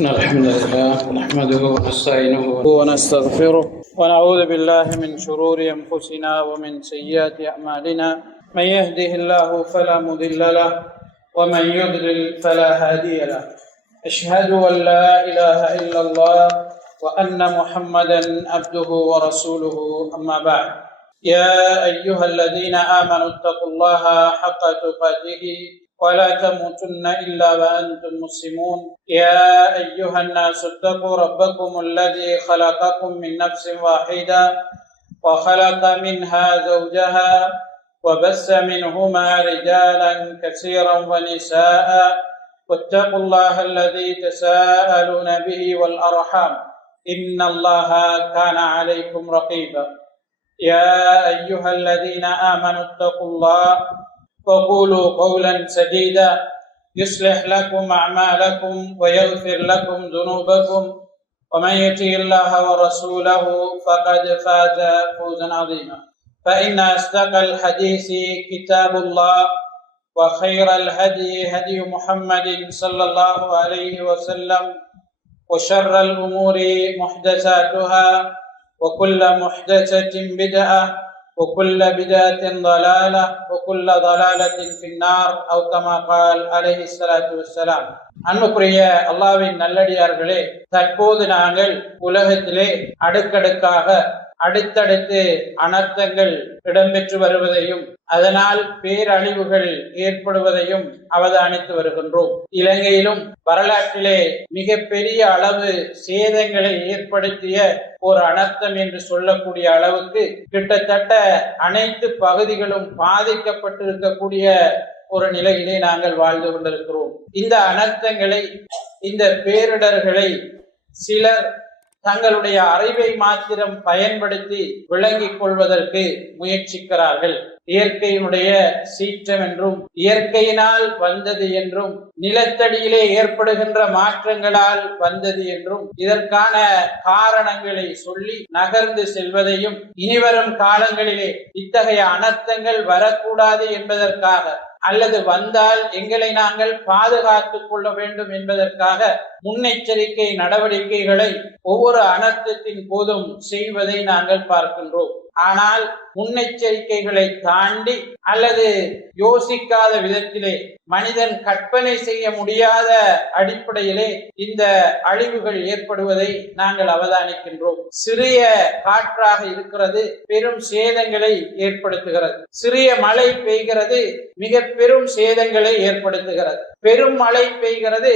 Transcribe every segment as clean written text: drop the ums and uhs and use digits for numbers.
إن الحمد لله نحمده ونستعينه ونستغفره ونعوذ بالله من شرور أنفسنا ومن سيئات أعمالنا. من يهده الله فلا مضل له ومن يضلل فلا هادي له. أشهد أن لا إله إلا الله وأن محمدا عبده ورسوله. أما بعد، يا أيها الذين آمنوا اتقوا الله حق تقاته ولا تموتن إلا وأنتم مسلمون. يا أيها الناس اتقوا ربكم الذي خلقكم من نفس واحدة وخلق منها زوجها وبث منهما رجالا كثيرا ونساء واتقوا الله الذي تساءلون به والأرحام إن الله كان عليكم رقيبا. يا أيها الذين آمنوا اتقوا الله وقولوا قولا سديدا يصلح لكم أعمالكم ويغفر لكم ذنوبكم ومن يطع الله ورسوله فقد فاز فوزا عظيما. فإن أصدق الحديث كتاب الله وخير الهدي هدي محمد صلى الله عليه وسلم وشر الأمور محدثاتها وكل محدثة بدعة وكل بدعة ضلالة وكل ضلالة في النار أو كما قال عليه الصلاة والسلام. அன்புக்குரிய அல்லாஹ்வின் நல்லடியார்களே, தற்போது நாங்கள் உலகத்திலே அடுக்கடுக்காக அடுத்தடுத்து அனர்த்தங்கள் இடம்பெற்று வருவதையும் அதனால் பேரழிவுகள் ஏற்படுவதையும் அவதானித்து வருகின்றோம். இலங்கையிலும் வரலாற்றிலே மிக பெரிய அளவு சேதங்களை ஏற்படுத்திய ஒரு அனர்த்தம் என்று சொல்லக்கூடிய அளவுக்கு கிட்டத்தட்ட அனைத்து பகுதிகளும் பாதிக்கப்பட்டிருக்கக்கூடிய ஒரு நிலையிலே நாங்கள் வாழ்ந்து கொண்டிருக்கிறோம். இந்த அனர்த்தங்களை, இந்த பேரிடர்களை சிலர் தங்களுடைய அறிவை மாத்திரம் பயன்படுத்தி விளங்கிக் கொள்வதற்கு முயற்சிக்கிறார்கள். இயற்கையினுடைய சீற்றம் என்றும், இயற்கையினால் வந்தது என்றும், நிலத்தடியிலே ஏற்படுகின்ற மாற்றங்களால் வந்தது என்றும் இதற்கான காரணங்களை சொல்லி நகர்ந்து செல்வதையும், இனிவரும் காலங்களிலே இத்தகைய அனர்த்தங்கள் வரக்கூடாது என்பதற்காக அல்லது வந்தால் எங்களை நாங்கள் பாதுகாத்துக் கொள்ள வேண்டும் என்பதற்காக முன்னெச்சரிக்கை நடவடிக்கைகளை ஒவ்வொரு அனர்த்தத்தின் போதும் செய்வதை நாங்கள் பார்க்கின்றோம். ஆனால் முன்னெச்சரிக்கைகளை தாண்டி அல்லது யோசிக்காத விதத்திலே மனிதன் கற்பனை செய்ய முடியாத அடிப்படையிலே இந்த அழிவுகள் ஏற்படுவதை நாங்கள் அவதானிக்கின்றோம். சிறிய காற்றாக இருக்கிறது, பெரும் சேதங்களை ஏற்படுத்துகிறது. சிறிய மழை பெய்கிறது, மிக பெரும் சேதங்களை ஏற்படுத்துகிறது. பெரும் மழை பெய்கிறது,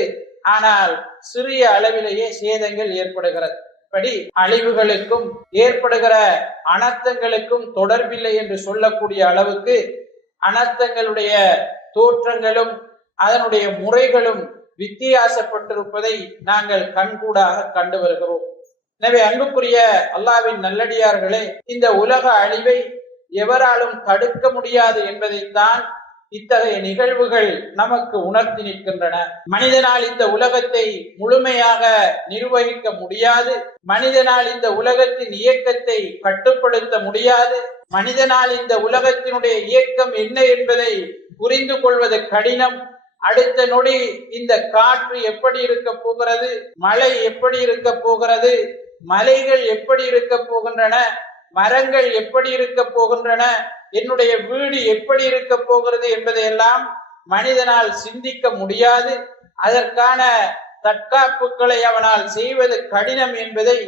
ஆனால் சிறிய அளவிலேயே சேதங்கள் ஏற்படுகிறது. அழிவுகளுக்கும் ஏற்படுகிற அனர்த்தங்களுக்கும் தொடர்பில்லை என்று சொல்லக்கூடிய அளவுக்கு அனர்த்தங்களுடைய தோற்றங்களும் அதனுடைய முறைகளும் வித்தியாசப்பட்டிருப்பதை நாங்கள் கண்கூடாக கண்டு வருகிறோம். எனவே அன்புக்குரிய அல்லாஹ்வின் நல்லடியார்களே, இந்த உலக அழிவை எவராலும் தடுக்க முடியாது என்பதைத்தான் இத்தகைய நிகழ்வுகள் நமக்கு உணர்த்தி நிற்கின்றன. மனிதனால் இந்த உலகத்தை முழுமையாக நிர்வகிக்க முடியாது. மனிதனால் இந்த உலகத்தின் இயக்கத்தை கட்டுப்படுத்த முடியாது. மனிதனால் இந்த உலகத்தினுடைய இயக்கம் என்ன என்பதை புரிந்து கொள்வது கடினம். அடுத்த நொடி இந்த காற்று எப்படி இருக்க போகிறது, மழை எப்படி இருக்க போகிறது, மலைகள் எப்படி இருக்க போகின்றன, மரங்கள் எப்படி இருக்க போகின்றன, என்னுடைய வீடு எப்படி இருக்க போகிறது என்பதையெல்லாம் மனிதனால் சிந்திக்க முடியாது. அதற்கான தற்காப்புகளை அவனால் செய்வது கடினம் என்பதை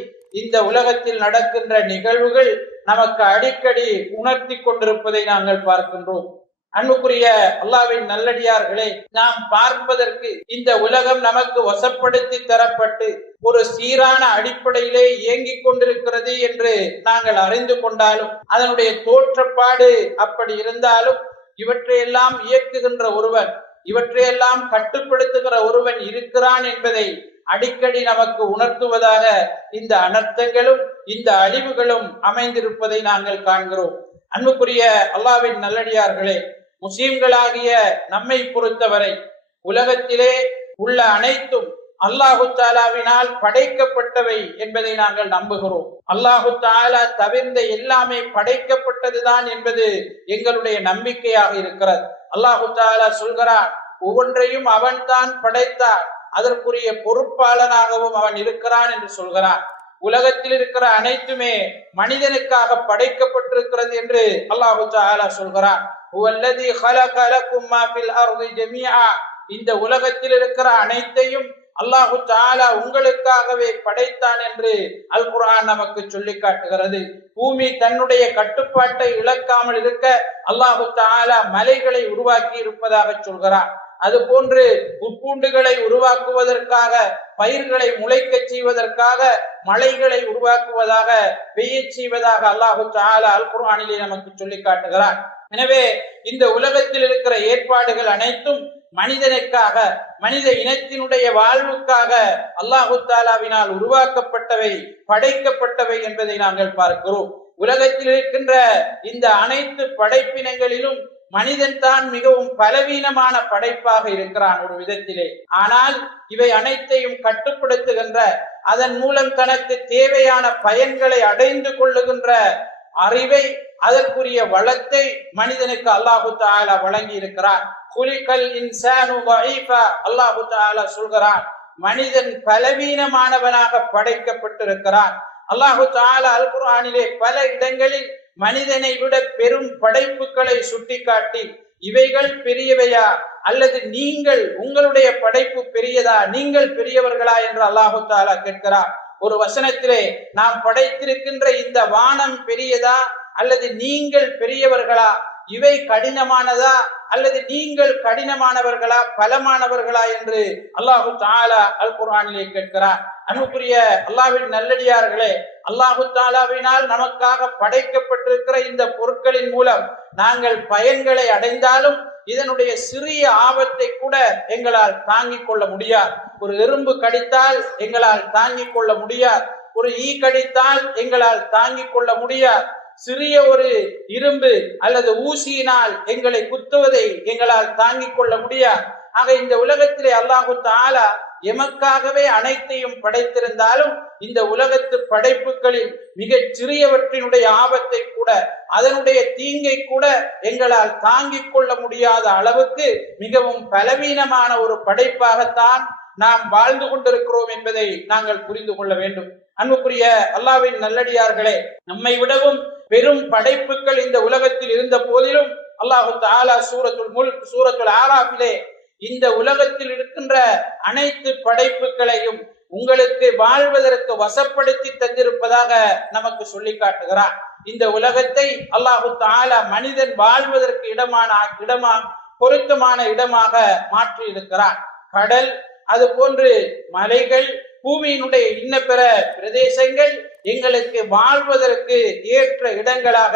இந்த உலகத்தில் நடக்கின்ற நிகழ்வுகள் நமக்கு அடிக்கடி உணர்த்தி கொண்டிருப்பதை நாங்கள் பார்க்கின்றோம். அன்புக்குரிய அல்லாஹ்வின் நல்லடியார்களே, நாம் பார்ப்பதற்கு இந்த உலகம் நமக்கு வசப்படுத்தி தரப்பட்டு ஒரு சீரான அடிப்படையிலே இயங்கிக் கொண்டிருக்கிறது என்று நாங்கள் அறிந்து கொண்டாலும், அதனுடைய தோற்றப்பாடு அப்படி இருந்தாலும், இவற்றையெல்லாம் இயக்குகின்ற ஒருவன், இவற்றையெல்லாம் கட்டுப்படுத்துகிற ஒருவன் இருக்கிறான் என்பதை அடிக்கடி நமக்கு உணர்த்துவதாக இந்த அனர்த்தங்களும் இந்த அழிவுகளும் அமைந்திருப்பதை நாங்கள் காண்கிறோம். அன்புக்குரிய அல்லாஹ்வின் நல்லடியார்களே, முஸ்லிம்களாகிய நம்மை பொறுத்தவரை உலகத்திலே உள்ள அனைத்தும் அல்லாஹு தாலாவினால் படைக்கப்பட்டவை என்பதை நாங்கள் நம்புகிறோம். அல்லாஹு தாலா தவிர்ந்த எல்லாமே படைக்கப்பட்டதுதான் என்பது எங்களுடைய நம்பிக்கையாக இருக்கிறது. அல்லாஹு தாலா சொல்கிறான், ஒவ்வொன்றையும் அவன் தான் படைத்தான், அதற்குரிய பொறுப்பாளனாகவும் அவன் இருக்கிறான் என்று சொல்கிறான். உலகத்தில் இருக்கிற அனைத்துமே மனிதனுக்காக படைக்கப்பட்டிருக்கிறது என்று அல்லாஹு தஆலா சொல்கிறான். ஹுவல்லதி ஹலக லக்கும் மா ஃபில் அர்தி ஜமீஆ, இந்த உலகத்தில் இருக்கிற அனைத்தையும் அல்லாஹு தஆலா உங்களுக்காகவே படைத்தான் என்று அல் குர்ஆன் நமக்கு சொல்லி காட்டுகிறது. பூமி தன்னுடைய கட்டுப்பாட்டை இழக்காமல் இருக்க அல்லாஹு தஆலா மலைகளை உருவாக்கி இருப்பதாக சொல்கிறார். அது போன்று உட்பூண்டுகளை உருவாக்குவதற்காக, பயிர்களை முளைக்க செய்வதற்காக, மலைகளை உருவாக்குவதாக, பெய்ய செய்வதாக அல்லாஹு தஆலா அல் குர்ஆனிலே நமக்கு சொல்லி காட்டுகிறார். எனவே இந்த உலகத்தில் இருக்கிற ஏற்பாடுகள் அனைத்தும் மனிதனுக்காக, மனித இனத்தினுடைய வாழ்வுக்காக அல்லாஹு தஆலாவினால் உருவாக்கப்பட்டவை, படைக்கப்பட்டவை என்பதை நாங்கள் பார்க்கிறோம். உலகத்தில் இருக்கின்ற இந்த அனைத்து படைப்பினங்களிலும் மனிதன் தான் மிகவும் பலவீனமான படைப்பாக இருக்கிறான் ஒரு விதத்திலே. ஆனால் இவை அனைத்தையும் கட்டுப்படுத்துகின்ற, அதன் மூலம் தனக்கு தேவையான பயன்களை அடைந்து கொள்ளுகின்ற அறிவை, அதற்குரிய வளத்தை மனிதனுக்கு அல்லாஹு தஆலா வழங்கி இருக்கிறார். குலிகல் இன்சானு தஈஃபா, அல்லாஹு தஆலா சொல்கிறான், மனிதன் பலவீனமானவனாக படைக்கப்பட்டிருக்கிறான். அல்லாஹு தஆலா அல் குர்ஆனிலே பல இடங்களில் மனிதனை விட பெரும் படைப்புகளை சுட்டிக்காட்டி, இவைகள் பெரியவையா அல்லது நீங்கள், உங்களுடைய படைப்பு பெரியதா, நீங்கள் பெரியவர்களா என்று அல்லாஹு தஆலா கேட்கிறார். ஒரு வசனத்திலே நாம் படைத்திருக்கின்ற இந்த வானம் பெரியதா அல்லது நீங்கள் பெரியவர்களா, இவை கடினமானதா அல்லது நீங்கள் கடினமானவர்களா, பலமானவர்களா என்று அல்லாஹு தஆலா அல் குர்ஆனிலே கேட்கிறார். அன்புக்குரிய அல்லாஹ்வின் நல்லடியார்களே, அல்லாஹு தஆலாவினால் நமக்காக படைக்கப்பட்டிருக்கிற இந்த பொருட்களின் மூலம் நாங்கள் பயன்களை அடைந்தாலும் இதனுடைய சிறிய ஆபத்தை கூட எங்களால் தாங்கிக் கொள்ள முடியாது. ஒரு எறும்பு கடித்தால் எங்களால் தாங்கிக் கொள்ள முடியாது. ஒரு ஈ கடித்தால் எங்களால் தாங்கிக் கொள்ள முடியாது. சிறிய ஒரு இரும்பு அல்லது ஊசியினால் எங்களை குத்துவதை எங்களால் தாங்கிக் கொள்ள முடியாது. ஆக இந்த உலகத்திலே அல்லாஹு தஆலா எமக்காகவே அனைத்தையும் படைத்திருந்தாலும் இந்த உலகத்து படைப்புகளில் மிகச் சிறியவற்றினுடைய ஆபத்தை கூட, அதனுடைய தீங்கை கூட எங்களால் தாங்கிக் கொள்ள முடியாத அளவுக்கு மிகவும் பலவீனமான ஒரு படைப்பாகத்தான் நாம் வாழ்ந்து கொண்டிருக்கிறோம் என்பதை நாங்கள் புரிந்து கொள்ள வேண்டும். அன்புக்குரிய அல்லாஹ்வின் நல்லடியார்களே, நம்மை விடவும் பெரும் படைப்புகள் இந்த உலகத்தில் இருந்த போதிலும் அல்லாஹு தஆலா சூரத்துல் முல்க், சூரத்துல் ஆராஃபிலே இந்த உலகத்தில் இருக்கின்ற அனைத்து படைப்புகளையும் உங்களுக்கு வாழ்வதற்கு வசப்படுத்தி தந்திருப்பதாக நமக்கு சொல்லி காட்டுகிறார். இந்த உலகத்தை அல்லாஹு தஆலா மனிதன் வாழ்வதற்கு பொருத்தமான இடமாக மாற்றி இருக்கிறார். கடல், அது போன்று மலைகள், பூமியினுடைய இன்னபிற பிரதேசங்கள் எங்களுக்கு வாழ்வதற்கு ஏற்ற இடங்களாக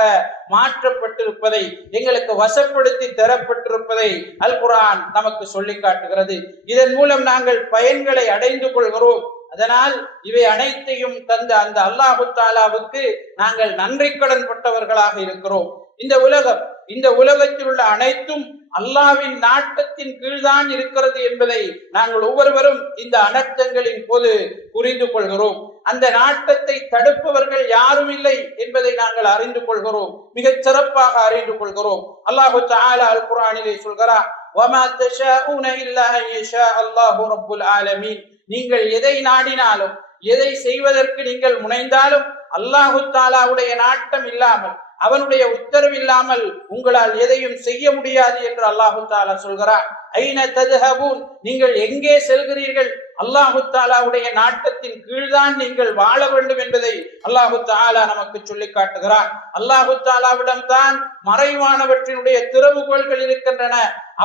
மாற்றப்பட்டிருப்பதை, எங்களுக்கு வசப்படுத்தி தரப்பட்டிருப்பதை அல் குர்ஆன் நமக்கு சொல்லி காட்டுகிறது. இதன் மூலம் நாங்கள் பயன்களை அடைந்து கொள்கிறோம். அதனால் இவை அனைத்தையும் தந்த அந்த அல்லாஹு தஆலாவுக்கு நாங்கள் நன்றி கடன் பட்டவர்களாக இருக்கிறோம். இந்த உலகத்தில் உள்ள அனைத்தும் அல்லாஹ்வின் நாட்டத்தின் கீழ்தான் இருக்கிறது என்பதை நாங்கள் ஒவ்வொருவரும் இந்த அனர்த்தங்களின் போது புரிந்து கொள்கிறோம். அந்த நாட்டத்தை தடுப்பவர்கள் யாரும் இல்லை என்பதை நாங்கள் அறிந்து கொள்கிறோம், மிகச் சிறப்பாக அறிந்து கொள்கிறோம். அல்லாஹு தஆலா அல் குர்ஆனிலே சொல்கிறார், வமா தஷாஊன இல்லா அன் யஷா அல்லாஹு ரப்புல் ஆலமீன், நீங்கள் எதை நாடினாலும், எதை செய்வதற்கு நீங்கள் முனைந்தாலும் அல்லாஹு தஆலாவுடைய நாட்டம் இல்லாமல், அவனுடைய உத்தரவு இல்லாமல் உங்களால் எதையும் செய்ய முடியாது என்று அல்லாஹு தஆலா சொல்கிறார். ஐன தத்ஹபூன், நீங்கள் எங்கே செல்கிறீர்கள்? அல்லாஹு தஆலாவுடைய நாட்டத்தின் கீழ்தான் நீங்கள் வாழ வேண்டும் என்பதை அல்லாஹு தஆலா நமக்கு சொல்லி காட்டுகிறார். அல்லாஹு தஆலாவிடம் தான் மறைவானவற்றினுடைய திறவுகோல்கள் இருக்கின்றன.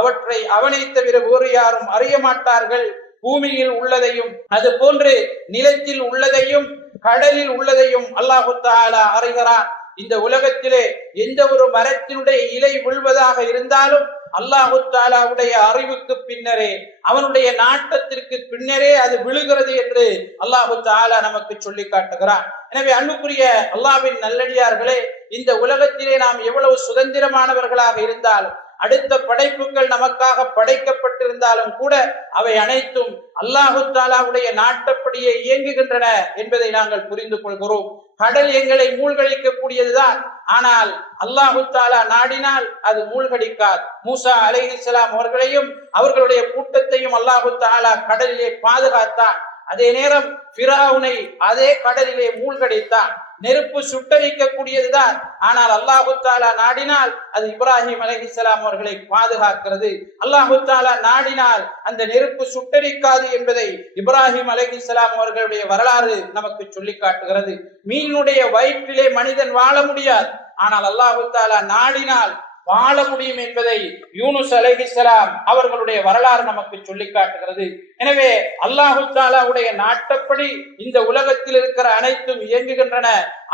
அவற்றை அவனை தவிர வேறு யாரும் அறிய மாட்டார்கள். பூமியில் உள்ளதையும், அது போன்று நிலத்தில் உள்ளதையும், கடலில் உள்ளதையும் அல்லாஹு தஆலா அறிகிறார். இந்த உலகத்திலே எந்த ஒரு மரத்தினுடைய இலை விழுவதாக இருந்தாலும் அல்லாஹு தஆலாவுடைய அறிவுக்கு பின்னரே, அவனுடைய நாட்டத்திற்கு பின்னரே அது விழுகிறது என்று அல்லாஹு தஆலா நமக்கு சொல்லி காட்டுகிறார். எனவே அன்புக்குரிய அல்லாஹ்வின் நல்லடியார்களே, இந்த உலகத்திலே நாம் எவ்வளவு சுதந்திரமானவர்களாக இருந்தாலும், அடுத்த படைப்புகள் நமக்காக படைக்கப்பட்டிருந்தாலும் கூட அவை அனைத்தும் அல்லாஹு தாலாவுடைய நாட்டப்படியே இயங்குகின்றன என்பதை நாங்கள் புரிந்து கொள்கிறோம். கடல் எங்களை மூழ்கடிக்கக்கூடியதுதான், ஆனால் அல்லாஹு தாலா நாடினால் அது மூழ்கடிக்காது. மூசா அலைஹிஸ்ஸலாம் அவர்களையும் அவர்களுடைய கூட்டத்தையும் அல்லாஹு தாலா கடலிலே பாதுகாத்தான். அதே நேரம் ஃபிரௌனை அதே கடலிலே மூழ்கடித்தான். நெருப்பு சுட்டரிக்க கூடியதுதான், ஆனால் அல்லாஹு தாலா நாடினால் அது இப்ராஹிம் அலைஹிஸ்ஸலாம் அவர்களை பாதுகாக்கிறது. அல்லாஹு தாலா நாடினால் அந்த நெருப்பு சுட்டரிக்காது என்பதை இப்ராஹிம் அலைஹிஸ்ஸலாம் அவர்களுடைய வரலாறு நமக்கு சொல்லி காட்டுகிறது. மீனுடைய வயிற்றிலே மனிதன் வாழ முடியாது, ஆனால் அல்லாஹு தாலா நாடினால் வாழ முடியும் என்பதை யூனுஸ் அலைஹிஸ்ஸலாம் அவர்களுடைய வரலாறு நமக்கு சொல்லி காட்டுகிறது. எனவே அல்லாஹு தாலாவுடைய நாட்டப்படி இந்த உலகத்தில் இருக்கிற அனைத்தும் இயங்குகின்றன,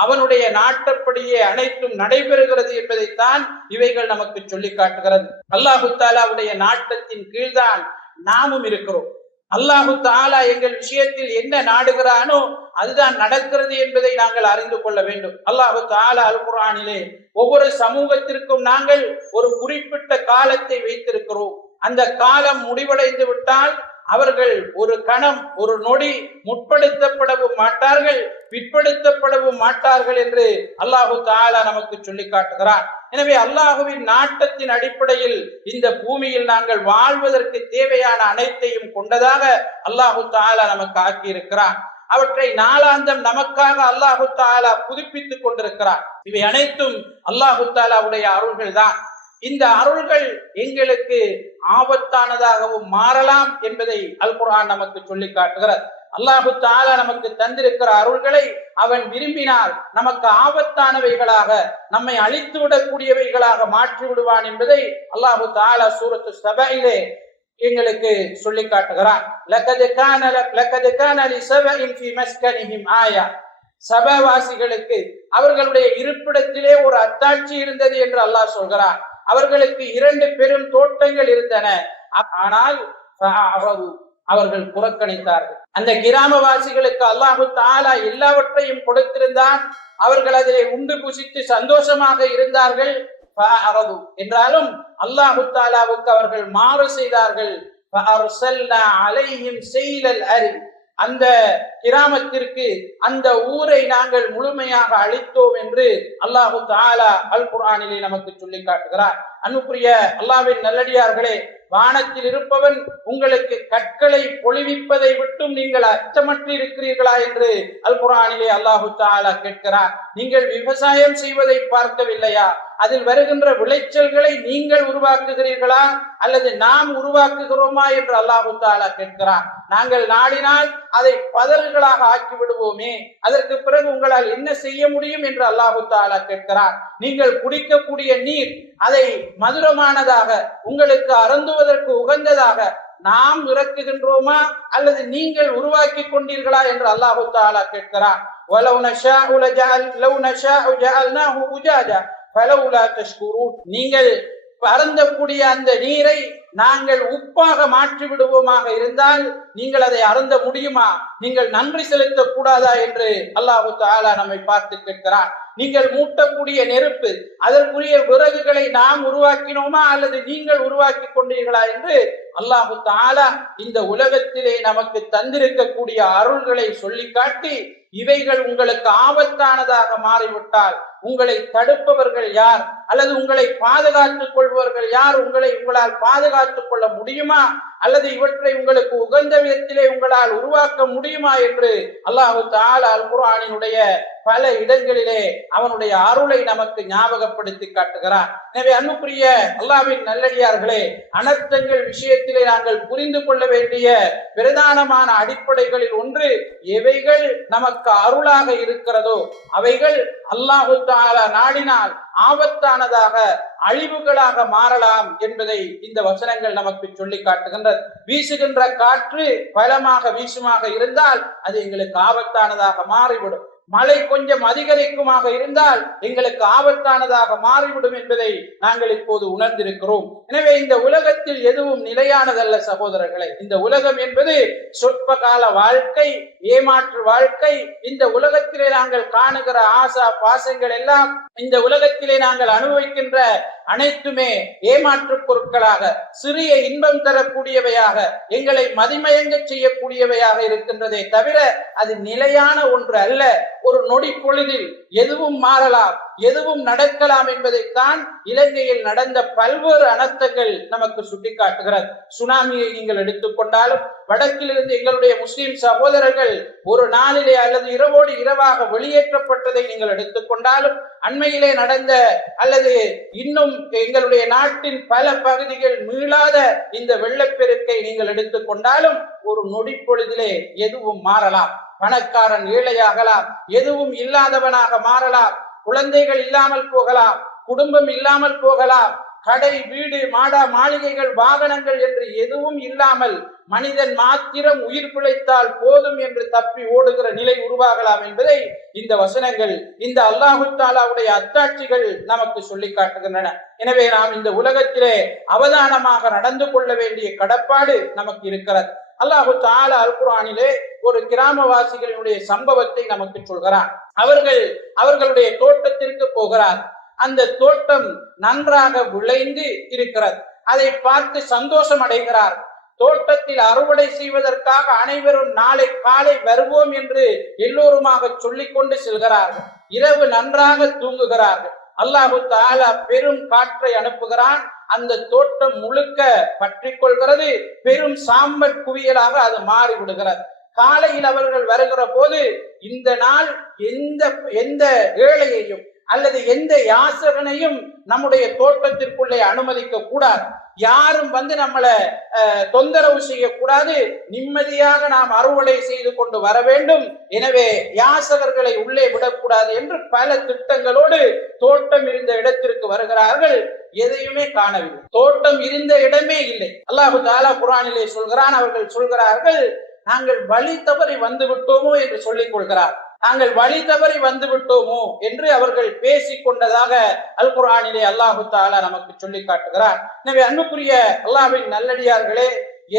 அவனுடைய நாட்டப்படியே அனைத்தும் நடைபெறுகிறது என்பதைத்தான் இவைகள் நமக்கு சொல்லி காட்டுகிறது. அல்லாஹு தாலாவுடைய நாட்டத்தின் கீழ்தான் நாமும் இருக்கிறோம். அல்லாஹு தாலா எங்கள் விஷயத்தில் என்ன நாடுகிறானோ அதுதான் நடக்கிறது என்பதை நாங்கள் அறிந்து கொள்ள வேண்டும். அல்லாஹு தாலா அல் குர்ஆனிலே ஒவ்வொரு சமூகத்திற்கும் நாங்கள் ஒரு குறிப்பிட்ட காலத்தை வைத்திருக்கிறோம். அந்த காலம் முடிவடைந்து விட்டால் அவர்கள் ஒரு கணம் ஒரு நொடி முற்படுத்தப்படவும் மாட்டார்கள், பிற்படுத்தப்படவும் மாட்டார்கள் என்று அல்லாஹு தாலா நமக்கு சொல்லி காட்டுகிறார். எனவே அல்லாஹுவின் நாட்டத்தின் அடிப்படையில் இந்த பூமியில் நாங்கள் வாழ்வதற்கு தேவையான அனைத்தையும் கொண்டதாக அல்லாஹு தாலா நமக்கு ஆக்கி இருக்கிறார். அவற்றை நாளாந்தம் நமக்காக அல்லாஹு தாலா புதுப்பித்துக் கொண்டிருக்கிறார். இவை அனைத்தும் அல்லாஹு தாலாவுடைய அருள்கள் தான். இந்த அருள்கள் எங்களுக்கு ஆபத்தானதாகவும் மாறலாம் என்பதை அல் குர்ஆன் நமக்கு சொல்லி காட்டுகிறது. அல்லாஹு தஆலா நமக்கு தந்திருக்கிற அருள்களை அவன் விரும்பினால் நமக்கு ஆபத்தானவைகளாக, நம்மை அழித்து விடக்கூடியவைகளாக மாற்றி விடுவான் என்பதை அல்லாஹு தஆலா சூரத்து சபயிலே எங்களுக்கு சொல்லி காட்டுகிறான். லகத் கான லிஸபஇன் ஃபீ மஸ்கனிஹிம் ஆயா. சபவாசிகளுக்கு அவர்களுடைய இருப்பிடத்திலே ஒரு அத்தாட்சி இருந்தது என்று அல்லாஹ் சொல்கிறான். அவர்களுக்கு 2 பெரும் தோட்டங்கள் இருந்தன, ஆனால் அவர்கள் புறக்கணித்தார்கள். அந்த கிராமவாசிகளுக்கு அல்லாஹு தஆலா எல்லாவற்றையும் கொடுத்திருந்தான். அவர்கள் அதிலே உண்டு புசித்து சந்தோஷமாக இருந்தார்கள். என்றாலும் அல்லாஹு தஆலாவுக்கு அவர்கள் மாறு செய்தார்கள். அந்த கிராமத்திற்கு, அந்த ஊரை நாங்கள் முழுமையாக அழித்தோம் என்று அல்லாஹு தஆலா அல் குர்ஆனிலே நமக்கு சொல்லி காட்டுகிறார். அன்புக்குரிய அல்லாஹ்வின் நல்லடியார்களே, வானத்தில் இருப்பவன் உங்களுக்கு கற்களை பொழிவிப்பதை விட்டும் நீங்கள் அச்சமற்று இருக்கிறீர்களா என்று அல் குர்ஆனிலே அல்லாஹு தஆலா கேட்கிறார். நீங்கள் விவசாயம் செய்வதை பார்க்கவில்லையா? அதில் வருகின்ற விளைச்சல்களை நீங்கள் உருவாக்குகிறீர்களா அல்லது நாம் உருவாக்குகிறோமா என்று அல்லாஹு தஆலா கேட்கிறார். நாங்கள் நாடினால் அதை பதர்களாக ஆக்கி விடுவோமே, அதற்கு பிறகு உங்களால் என்ன செய்ய முடியும் என்று அல்லாஹு தஆலா கேட்கிறார். நீங்கள் குடிக்கக்கூடிய நீர் அதை மதுரமானதாக, உங்களுக்கு அருந்துவதற்கு உகந்ததாக நாம் இறக்குகின்றோமா அல்லது நீங்கள் உருவாக்கி கொண்டீர்களா என்று அல்லாஹு தஆலா கேட்கிறார். வலவ் நஷாஉ ஜஅல்னாஹு உஜாஜா ஃபலௌலா தஷ்குரூன். நீங்கள் அருந்தக்கூடிய அந்த நீரை நாங்கள் உப்பாக மாற்றி விடுவோமாக இருந்தால் நீங்கள் அதை அருந்த முடியுமா? நீங்கள் நன்றி செலுத்தக் கூடாதா என்று அல்லாஹு தஆலா நம்மை பார்த்து கேட்கிறார். நீங்கள் மூட்டக்கூடிய நெருப்பு, அதற்குரிய விறகுகளை நாம் உருவாக்கினோமா அல்லது நீங்கள் உருவாக்கி கொண்டீர்களா என்று அல்லாஹு தஆலா இந்த உலகத்திலே நமக்கு தந்திருக்கக்கூடிய அருள்களை சொல்லி காட்டி, இவைகள் உங்களுக்கு ஆபத்தானதாக மாறிவிட்டால் உங்களை தடுப்பவர்கள் யார் அல்லது உங்களை பாதுகாத்துக் கொள்பவர்கள் யார்? உங்களால் பாதுகாத்துக் கொள்ள முடியுமா அல்லது இவற்றை உங்களுக்கு உகந்த விதத்திலே உங்களால் உருவாக்க முடியுமா என்று அல்லாஹு தஆலா அல் குர்ஆனினுடைய பல இடங்களிலே அவனுடைய அருளை நமக்கு ஞாபகப்படுத்தி காட்டுகிறார். எனவே அன்புக்குரிய அல்லாஹ்வின் நல்லடியார்களே, அனர்த்தங்கள் விஷயத்திலே நாங்கள் புரிந்து கொள்ள வேண்டிய பிரதானமான அடிப்படைகளில் ஒன்று, எவைகள் நமக்கு அருளாக இருக்கிறதோ அவைகள் அல்லாஹு தஆலா நாடினால் ஆபத்தானதாக, அழிவுகளாக மாறலாம் என்பதை இந்த வசனங்கள் நமக்கு சொல்லி காட்டுகின்றது. வீசுகின்ற காற்று பலமாக வீசுமாக இருந்தால் அது எங்களுக்கு ஆபத்தானதாக மாறிவிடும். மழை கொஞ்சம் அதிகரிக்குமாக இருந்தால் எங்களுக்கு ஆபத்தானதாக மாறிவிடும் என்பதை நாங்கள் இப்போது உணர்ந்திருக்கிறோம். எனவே இந்த உலகத்தில் எதுவும் நிலையானதல்ல சகோதரர்களே. இந்த உலகம் என்பது சொற்ப கால வாழ்க்கை, ஏமாற்று வாழ்க்கை. இந்த உலகத்திலே நாங்கள் காணுகிற ஆசா பாசங்கள் எல்லாம், இந்த உலகத்திலே நாங்கள் அனுபவிக்கின்ற அனைத்துமே ஏமாற்று பொருட்களாக, சிறிய இன்பம் தரக்கூடியவையாக, எங்களை மதிமயங்க செய்யக்கூடியவையாக இருக்கின்றதே தவிர அது நிலையான ஒன்று அல்ல. ஒரு நொடி பொழுதில் எதுவும் மாறலாம், எதுவும் நடக்கலாம் என்பதைத்தான் இலங்கையில் நடந்த பல்வேறு அனர்த்தங்கள் நமக்கு சுட்டிக்காட்டுகிறது. சுனாமியை நீங்கள் எடுத்துக்கொண்டாலும், வடக்கிலிருந்து எங்களுடைய முஸ்லிம் சகோதரர்கள் ஒரு நாளிலே அல்லது இரவோடு இரவாக வெளியேற்றப்பட்டதை நீங்கள் எடுத்துக்கொண்டாலும், அண்மையிலே நடந்த அல்லது இன்னும் எங்களுடைய நாட்டின் பல பகுதிகள் மீளாத இந்த வெள்ளப்பெருக்கை நீங்கள் எடுத்துக்கொண்டாலும், ஒரு நொடி பொழுதிலே எதுவும் மாறலாம். பணக்காரன் ஏழையாகலாம், எதுவும் இல்லாதவனாக மாறலாம், குழந்தைகள் இல்லாமல் போகலாம், குடும்பம் இல்லாமல் போகலாம், கடை வீடு மாளிகைகள் வாகனங்கள் என்று எதுவும் இல்லாமல் மனிதன் மாத்திரம் உயிர் பிழைத்தால் போதும் என்று தப்பி ஓடுகிற நிலை உருவாகலாம் என்பதை இந்த வசனங்கள், இந்த அல்லாஹு தஆலாவுடைய அத்தாட்சிகள் நமக்கு சொல்லி காட்டுகின்றன. எனவே நாம் இந்த உலகத்திலே அவதானமாக நடந்து கொள்ள வேண்டிய கடப்பாடு நமக்கு இருக்கிறது. அல்லாஹு தஆலா அல் குர்ஆனிலே ஒரு கிராமவாசிகளினுடைய சம்பவத்தை நமக்கு சொல்கிறார். அவர்களுடைய தோட்டத்திற்கு போகிறார். அந்த தோட்டம் நன்றாக விளைந்து இருக்கிறது. அதை பார்த்து சந்தோஷம் அடைகிறார். தோட்டத்தில் அறுவடை செய்வதற்காக அனைவரும் நாளை காலை வருவோம் என்று எல்லோருமாக சொல்லிக் கொண்டு செல்கிறார்கள். இரவு நன்றாக தூங்குகிறார்கள். அல்லாஹு தஆலா பெரும் காற்றை அனுப்புகிறான். அந்த தோட்டம் முழுக்க பற்றி கொள்கிறது. பெரும் சாம்பல் குவியலாக அது மாறிவிடுகிறது. காலையில் அவர்கள் வருகிற போது இந்த நாள் எந்த ஏழையையும் அல்லது எந்த யாசகனையும் நம்முடைய தோட்டத்திற்குள்ளே அனுமதிக்க கூடாது. யாரும் வந்து நம்மளை தொந்தரவு செய்யக்கூடாது. நிம்மதியாக நாம் அறுவடை செய்து கொண்டு வர வேண்டும். எனவே யாசகர்களை உள்ளே விடக்கூடாது என்று பல திட்டங்களோடு தோட்டம் இருந்த இடத்திற்கு வருகிறார்கள். எதையுமே காணவில்லை. தோட்டம் இருந்த இடமே இல்லை. அல்லாஹு தஆலா குர்ஆனிலே சொல்கிறான். அவர்கள் சொல்கிறார்கள், நாங்கள் வழி தவறி வந்து விட்டோமோ என்று சொல்லிக் கொள்கிறார். நாங்கள் வழி தவறி வந்து விட்டோமோ என்று அவர்கள் பேசிக் கொண்டதாக அல் குர்ஆனிலே அல்லாஹு தஆலா நமக்கு சொல்லி காட்டுகிறார். எனவே அன்புக்குரிய அல்லாஹ்வின் நல்லடியார்களே,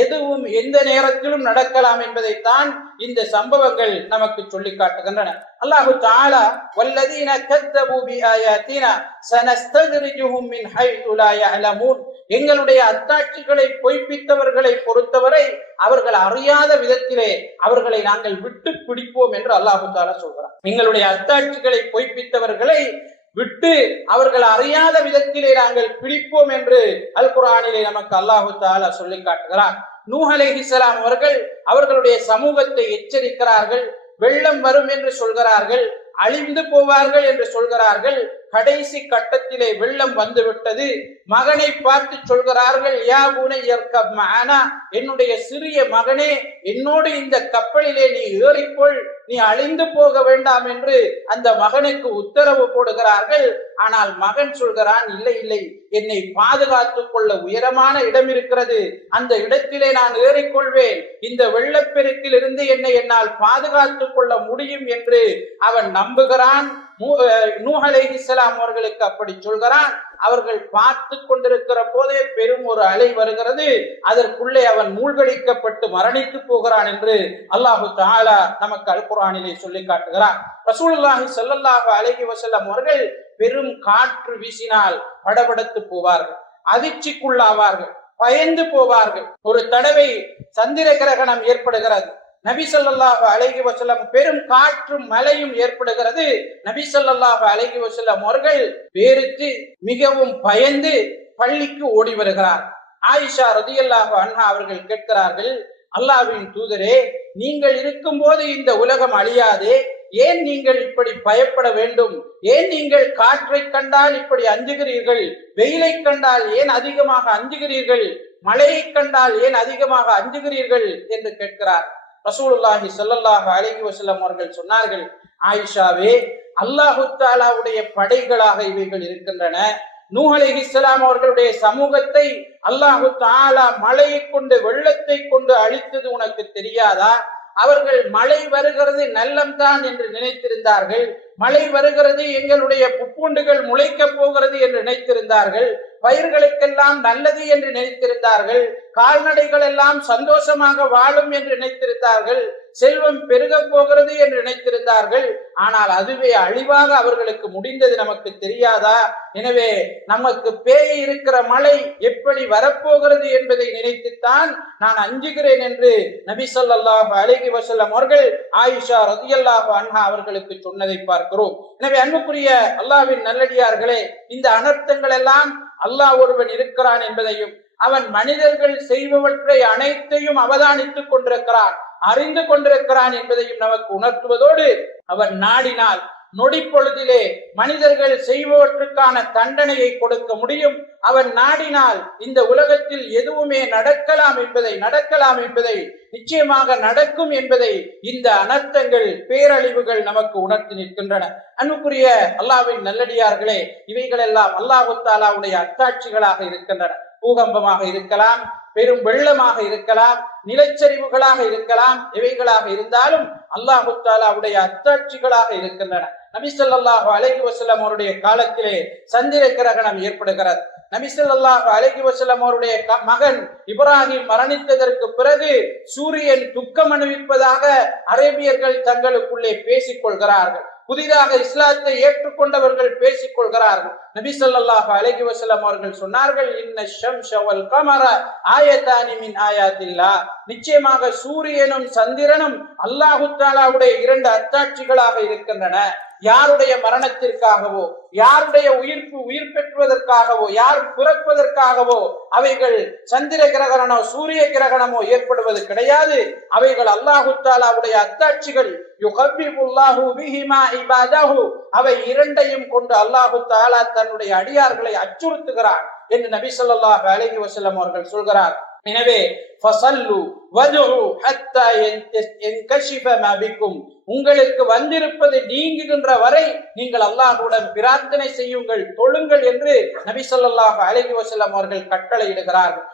எதுவும் எந்த நேரத்திலும் நடக்கலாம் என்பதைத்தான் இந்த சம்பவங்கள் நமக்கு சொல்லி காட்டுகின்றன. அல்லாஹு தஆலா வல்லதீன கத்தபு பிஆயாத்தினா சனஸ்தத்ரிஜுஹும் மின் ஹைது லா யஅலமூன், எங்களுடைய அத்தாட்சிகளை பொய்ப்பித்தவர்களை பொறுத்தவரை அவர்கள் அறியாத விதத்திலே அவர்களை நாங்கள் விட்டு பிடிப்போம் என்று அல்லாஹு தஆலா சொல்கிறார். எங்களுடைய அத்தாட்சிகளை பொய்ப்பித்தவர்களை விட்டு அவர்கள் அறியாத விதத்திலே நாங்கள் பிடிப்போம் என்று அல் குர்ஆனிலே நமக்கு அல்லாஹு தஆலா சொல்லி காட்டுகிறார். நூஹ் அலைஹிஸ்ஸலாம் அவர்களுடைய சமூகத்தை எச்சரிக்கிறார்கள். வெள்ளம் வரும் என்று சொல்கிறார்கள், அழிந்து போவார்கள் என்று சொல்கிறார்கள். கடைசி கட்டத்திலே வெள்ளம் வந்துவிட்டது. மகனை பார்த்து சொல்கிறார்கள், யா புனையர்கப் மஅனா, என்னுடைய சிறிய மகனே, என்னோடு இந்த கப்பலிலே நீ ஏறிக்கொள், நீ அழிந்து போக வேண்டாம் என்று அந்த மகனுக்கு உத்தரவு போடுகிறார்கள். ஆனால் மகன் சொல்கிறான், இல்லை இல்லை, என்னை பாதுகாத்துக் கொள்ள உயரமான இடம் இருக்கிறது, அந்த இடத்திலே நான் ஏறிக்கொள்வேன், இந்த வெள்ளப்பெருக்கில் இருந்து என்னை என்னால் பாதுகாத்துக் கொள்ள முடியும் என்று அவன் நம்புகிறான். நூஹ் அலைஹிஸ்ஸலாம் அவர்களுக்கு அப்படி சொல்கிறான். அவர்கள் பார்த்து கொண்டிருக்கிற போதே பெரும் ஒரு அலை வருகிறது. அதற்குள்ளே அவன் மூழ்கடிக்கப்பட்டு மரணித்து போகிறான் என்று அல்லாஹு தஆலா நமக்கு அல் குர்ஆனிலே சொல்லி காட்டுகிறார். ரசூலுல்லாஹி ஸல்லல்லாஹு அலைஹி வஸல்லம் அவர்கள் பெரும் காற்று வீசினால் படபடத்து போவார்கள், அதிர்ச்சிக்குள்ளாவார்கள், பயந்து போவார்கள். ஒரு தடவை சந்திர கிரகணம் ஏற்படுகிறது. நபி ஸல்லல்லாஹு அலைஹி வஸல்லம் பெரும் காற்றும் மழையும் ஏற்படுகிறது. நபி ஸல்லல்லாஹு அலைஹி வஸல்லம் அவர்கள் பேருக்கு மிகவும் பயந்து பள்ளிக்கு ஓடி வருகிறார். ஆயிஷா ரலியல்லாஹு அன்ஹா அவர்கள் கேட்கிறார்கள், அல்லாஹ்வின் தூதரே, நீங்கள் இருக்கும்போது இந்த உலகம் அழியாதே, ஏன் நீங்கள் இப்படி பயப்பட வேண்டும்? ஏன் நீங்கள் காற்றை கண்டால் இப்படி அஞ்சுகிறீர்கள்? வெயிலை கண்டால் ஏன் அதிகமாக அஞ்சுகிறீர்கள்? மழையை கண்டால் ஏன் அதிகமாக அஞ்சுகிறீர்கள் என்று கேட்கிறார். ரசூலுல்லாஹி ஸல்லல்லாஹு அலைஹி வஸல்லம் அவர்கள் சொன்னார்கள், ஆயிஷாவே, அல்லாஹு தஆலாவுடைய படைகளாக இவைகள் இருக்கின்றன. நூஹ் அலைஹிஸ்ஸலாம் அவர்களுடைய சமூகத்தை அல்லாஹு தஆலா மழையை கொண்டு வெள்ளத்தை கொண்டு அழித்தது உனக்கு தெரியாதா? அவர்கள் மழை வருகிறது நல்லம்தான் என்று நினைத்திருந்தார்கள். மழை வருகிறது, எங்களுடைய புப்பூண்டுகள் முளைக்கப் போகிறது என்று நினைத்திருந்தார்கள். பயிர்களுக்கெல்லாம் நல்லது என்று நினைத்திருந்தார்கள். கால்நடைகள் எல்லாம் சந்தோஷமாக வாழும் என்று நினைத்திருந்தார்கள். செல்வம் பெருக போகிறது என்று நினைத்திருந்தார்கள். ஆனால் அதுவே அழிவாக அவர்களுக்கு முடிந்தது நமக்கு தெரியாதா? எனவே நமக்கு பேய் இருக்கிற மழை எப்படி வரப்போகிறது என்பதை நினைத்துத்தான் நான் அஞ்சுகிறேன் என்று நபி ஸல்லல்லாஹு அலைஹி வஸல்லம் அவர்கள் ஆயிஷா ரலியல்லாஹு அன்ஹா அவர்களுக்கு சொன்னதை பார்க்கிறோம். எனவே அன்புக்குரிய அல்லாஹ்வின் நல்லடியார்களே, இந்த அனர்த்தங்கள் எல்லாம் அல்லாஹ் ஒருவன் இருக்கிறான் என்பதையும் அவன் மனிதர்கள் செய்பவற்றை அனைத்தையும் அவதானித்துக் கொண்டிருக்கிறான், அறிந்து கொண்டிருக்கிறான் என்பதையும் நமக்கு உணர்த்துவதோடு, அவன் நாடினால் நொடி பொழுதிலே மனிதர்கள் செய்பவற்றுக்கான தண்டனையை கொடுக்க முடியும். அவன் நாடினால் இந்த உலகத்தில் எதுவுமே நடக்கலாம் என்பதை நிச்சயமாக நடக்கும் என்பதை இந்த அனர்த்தங்கள், பேரழிவுகள் நமக்கு உணர்த்தி நிற்கின்றன. அன்புக்குரிய அல்லாஹ்வின் நல்லடியார்களே, இவைகள் எல்லாம் அல்லாஹ் தஆலாவுடைய அத்தாட்சிகளாக இருக்கின்றன. பூகம்பமாக இருக்கலாம், பெரும் வெள்ளமாக இருக்கலாம், நிலச்சரிவுகளாக இருக்கலாம். இவைகளாக இருந்தாலும் அல்லாஹ் தஆலாவுடைய அத்தாட்சிகளாக இருக்கின்றன. நபி ஸல்லல்லாஹு அலைஹி வஸல்லம் அவருடைய காலத்திலே சந்திர கிரகணம் ஏற்படுகிறது. நபி ஸல்லல்லாஹு அலைஹி வஸல்லம் அவருடைய மகன் இப்ராஹிம் மரணித்ததற்கு பிறகு சூரியன் துக்கம் அனுபவிப்பதாக அரேபியர்கள் தங்களுக்குள்ளே பேசிக் கொள்கிறார்கள். புதிதாக இஸ்லாத்தை ஏற்றுக்கொண்டவர்கள் பேசிக் கொள்கிறார்கள். நபி ஸல்லல்லாஹு அலைஹி வஸல்லம் அவர்கள் சொன்னார்கள், இன்ன ஷம்ஸ வல் கமர ஆயத்தானி மின் ஆயாத்தில்லாஹ், நிச்சயமாக சூரியனும் சந்திரனும் அல்லாஹ் தஆலாவுடைய இரண்டு அத்தாட்சிகளாக இருக்கின்றன. யாருடைய மரணத்திற்காகவோ, யாருடைய உயிர் பெற்றுவதற்காகவோ, யார் பிறப்பதற்காகவோ அவைகள் சந்திர கிரகணமோ சூரிய கிரகணமோ ஏற்படுவது கிடையாது. அவைகள் அல்லாஹ் தஆலாவுடைய அத்தாட்சிகள். யுகவ்விபுல்லாஹு பிஹிமா இபாதஹு, அவை இரண்டையும் கொண்டு அல்லாஹ் தஆலா தன்னுடைய அடியார்களை அச்சுறுத்துகிறார் என்று நபி ஸல்லல்லாஹு அலைஹி வஸல்லம் அவர்கள் சொல்கிறார். எனவே ஃபஸல்லு வதுஉ ஹத்தா யன்கஷிஃப மா பிக்கும், உங்களுக்கு வந்திருப்பது நீங்குகின்ற வரை நீங்கள் அல்லாஹ்வுடன் பிரார்த்தனை செய்யுங்கள், தொழுங்கள் என்று நபி ஸல்லல்லாஹு அலைஹி வஸல்லம் அவர்கள் கட்டளையிடுகிறார்கள்.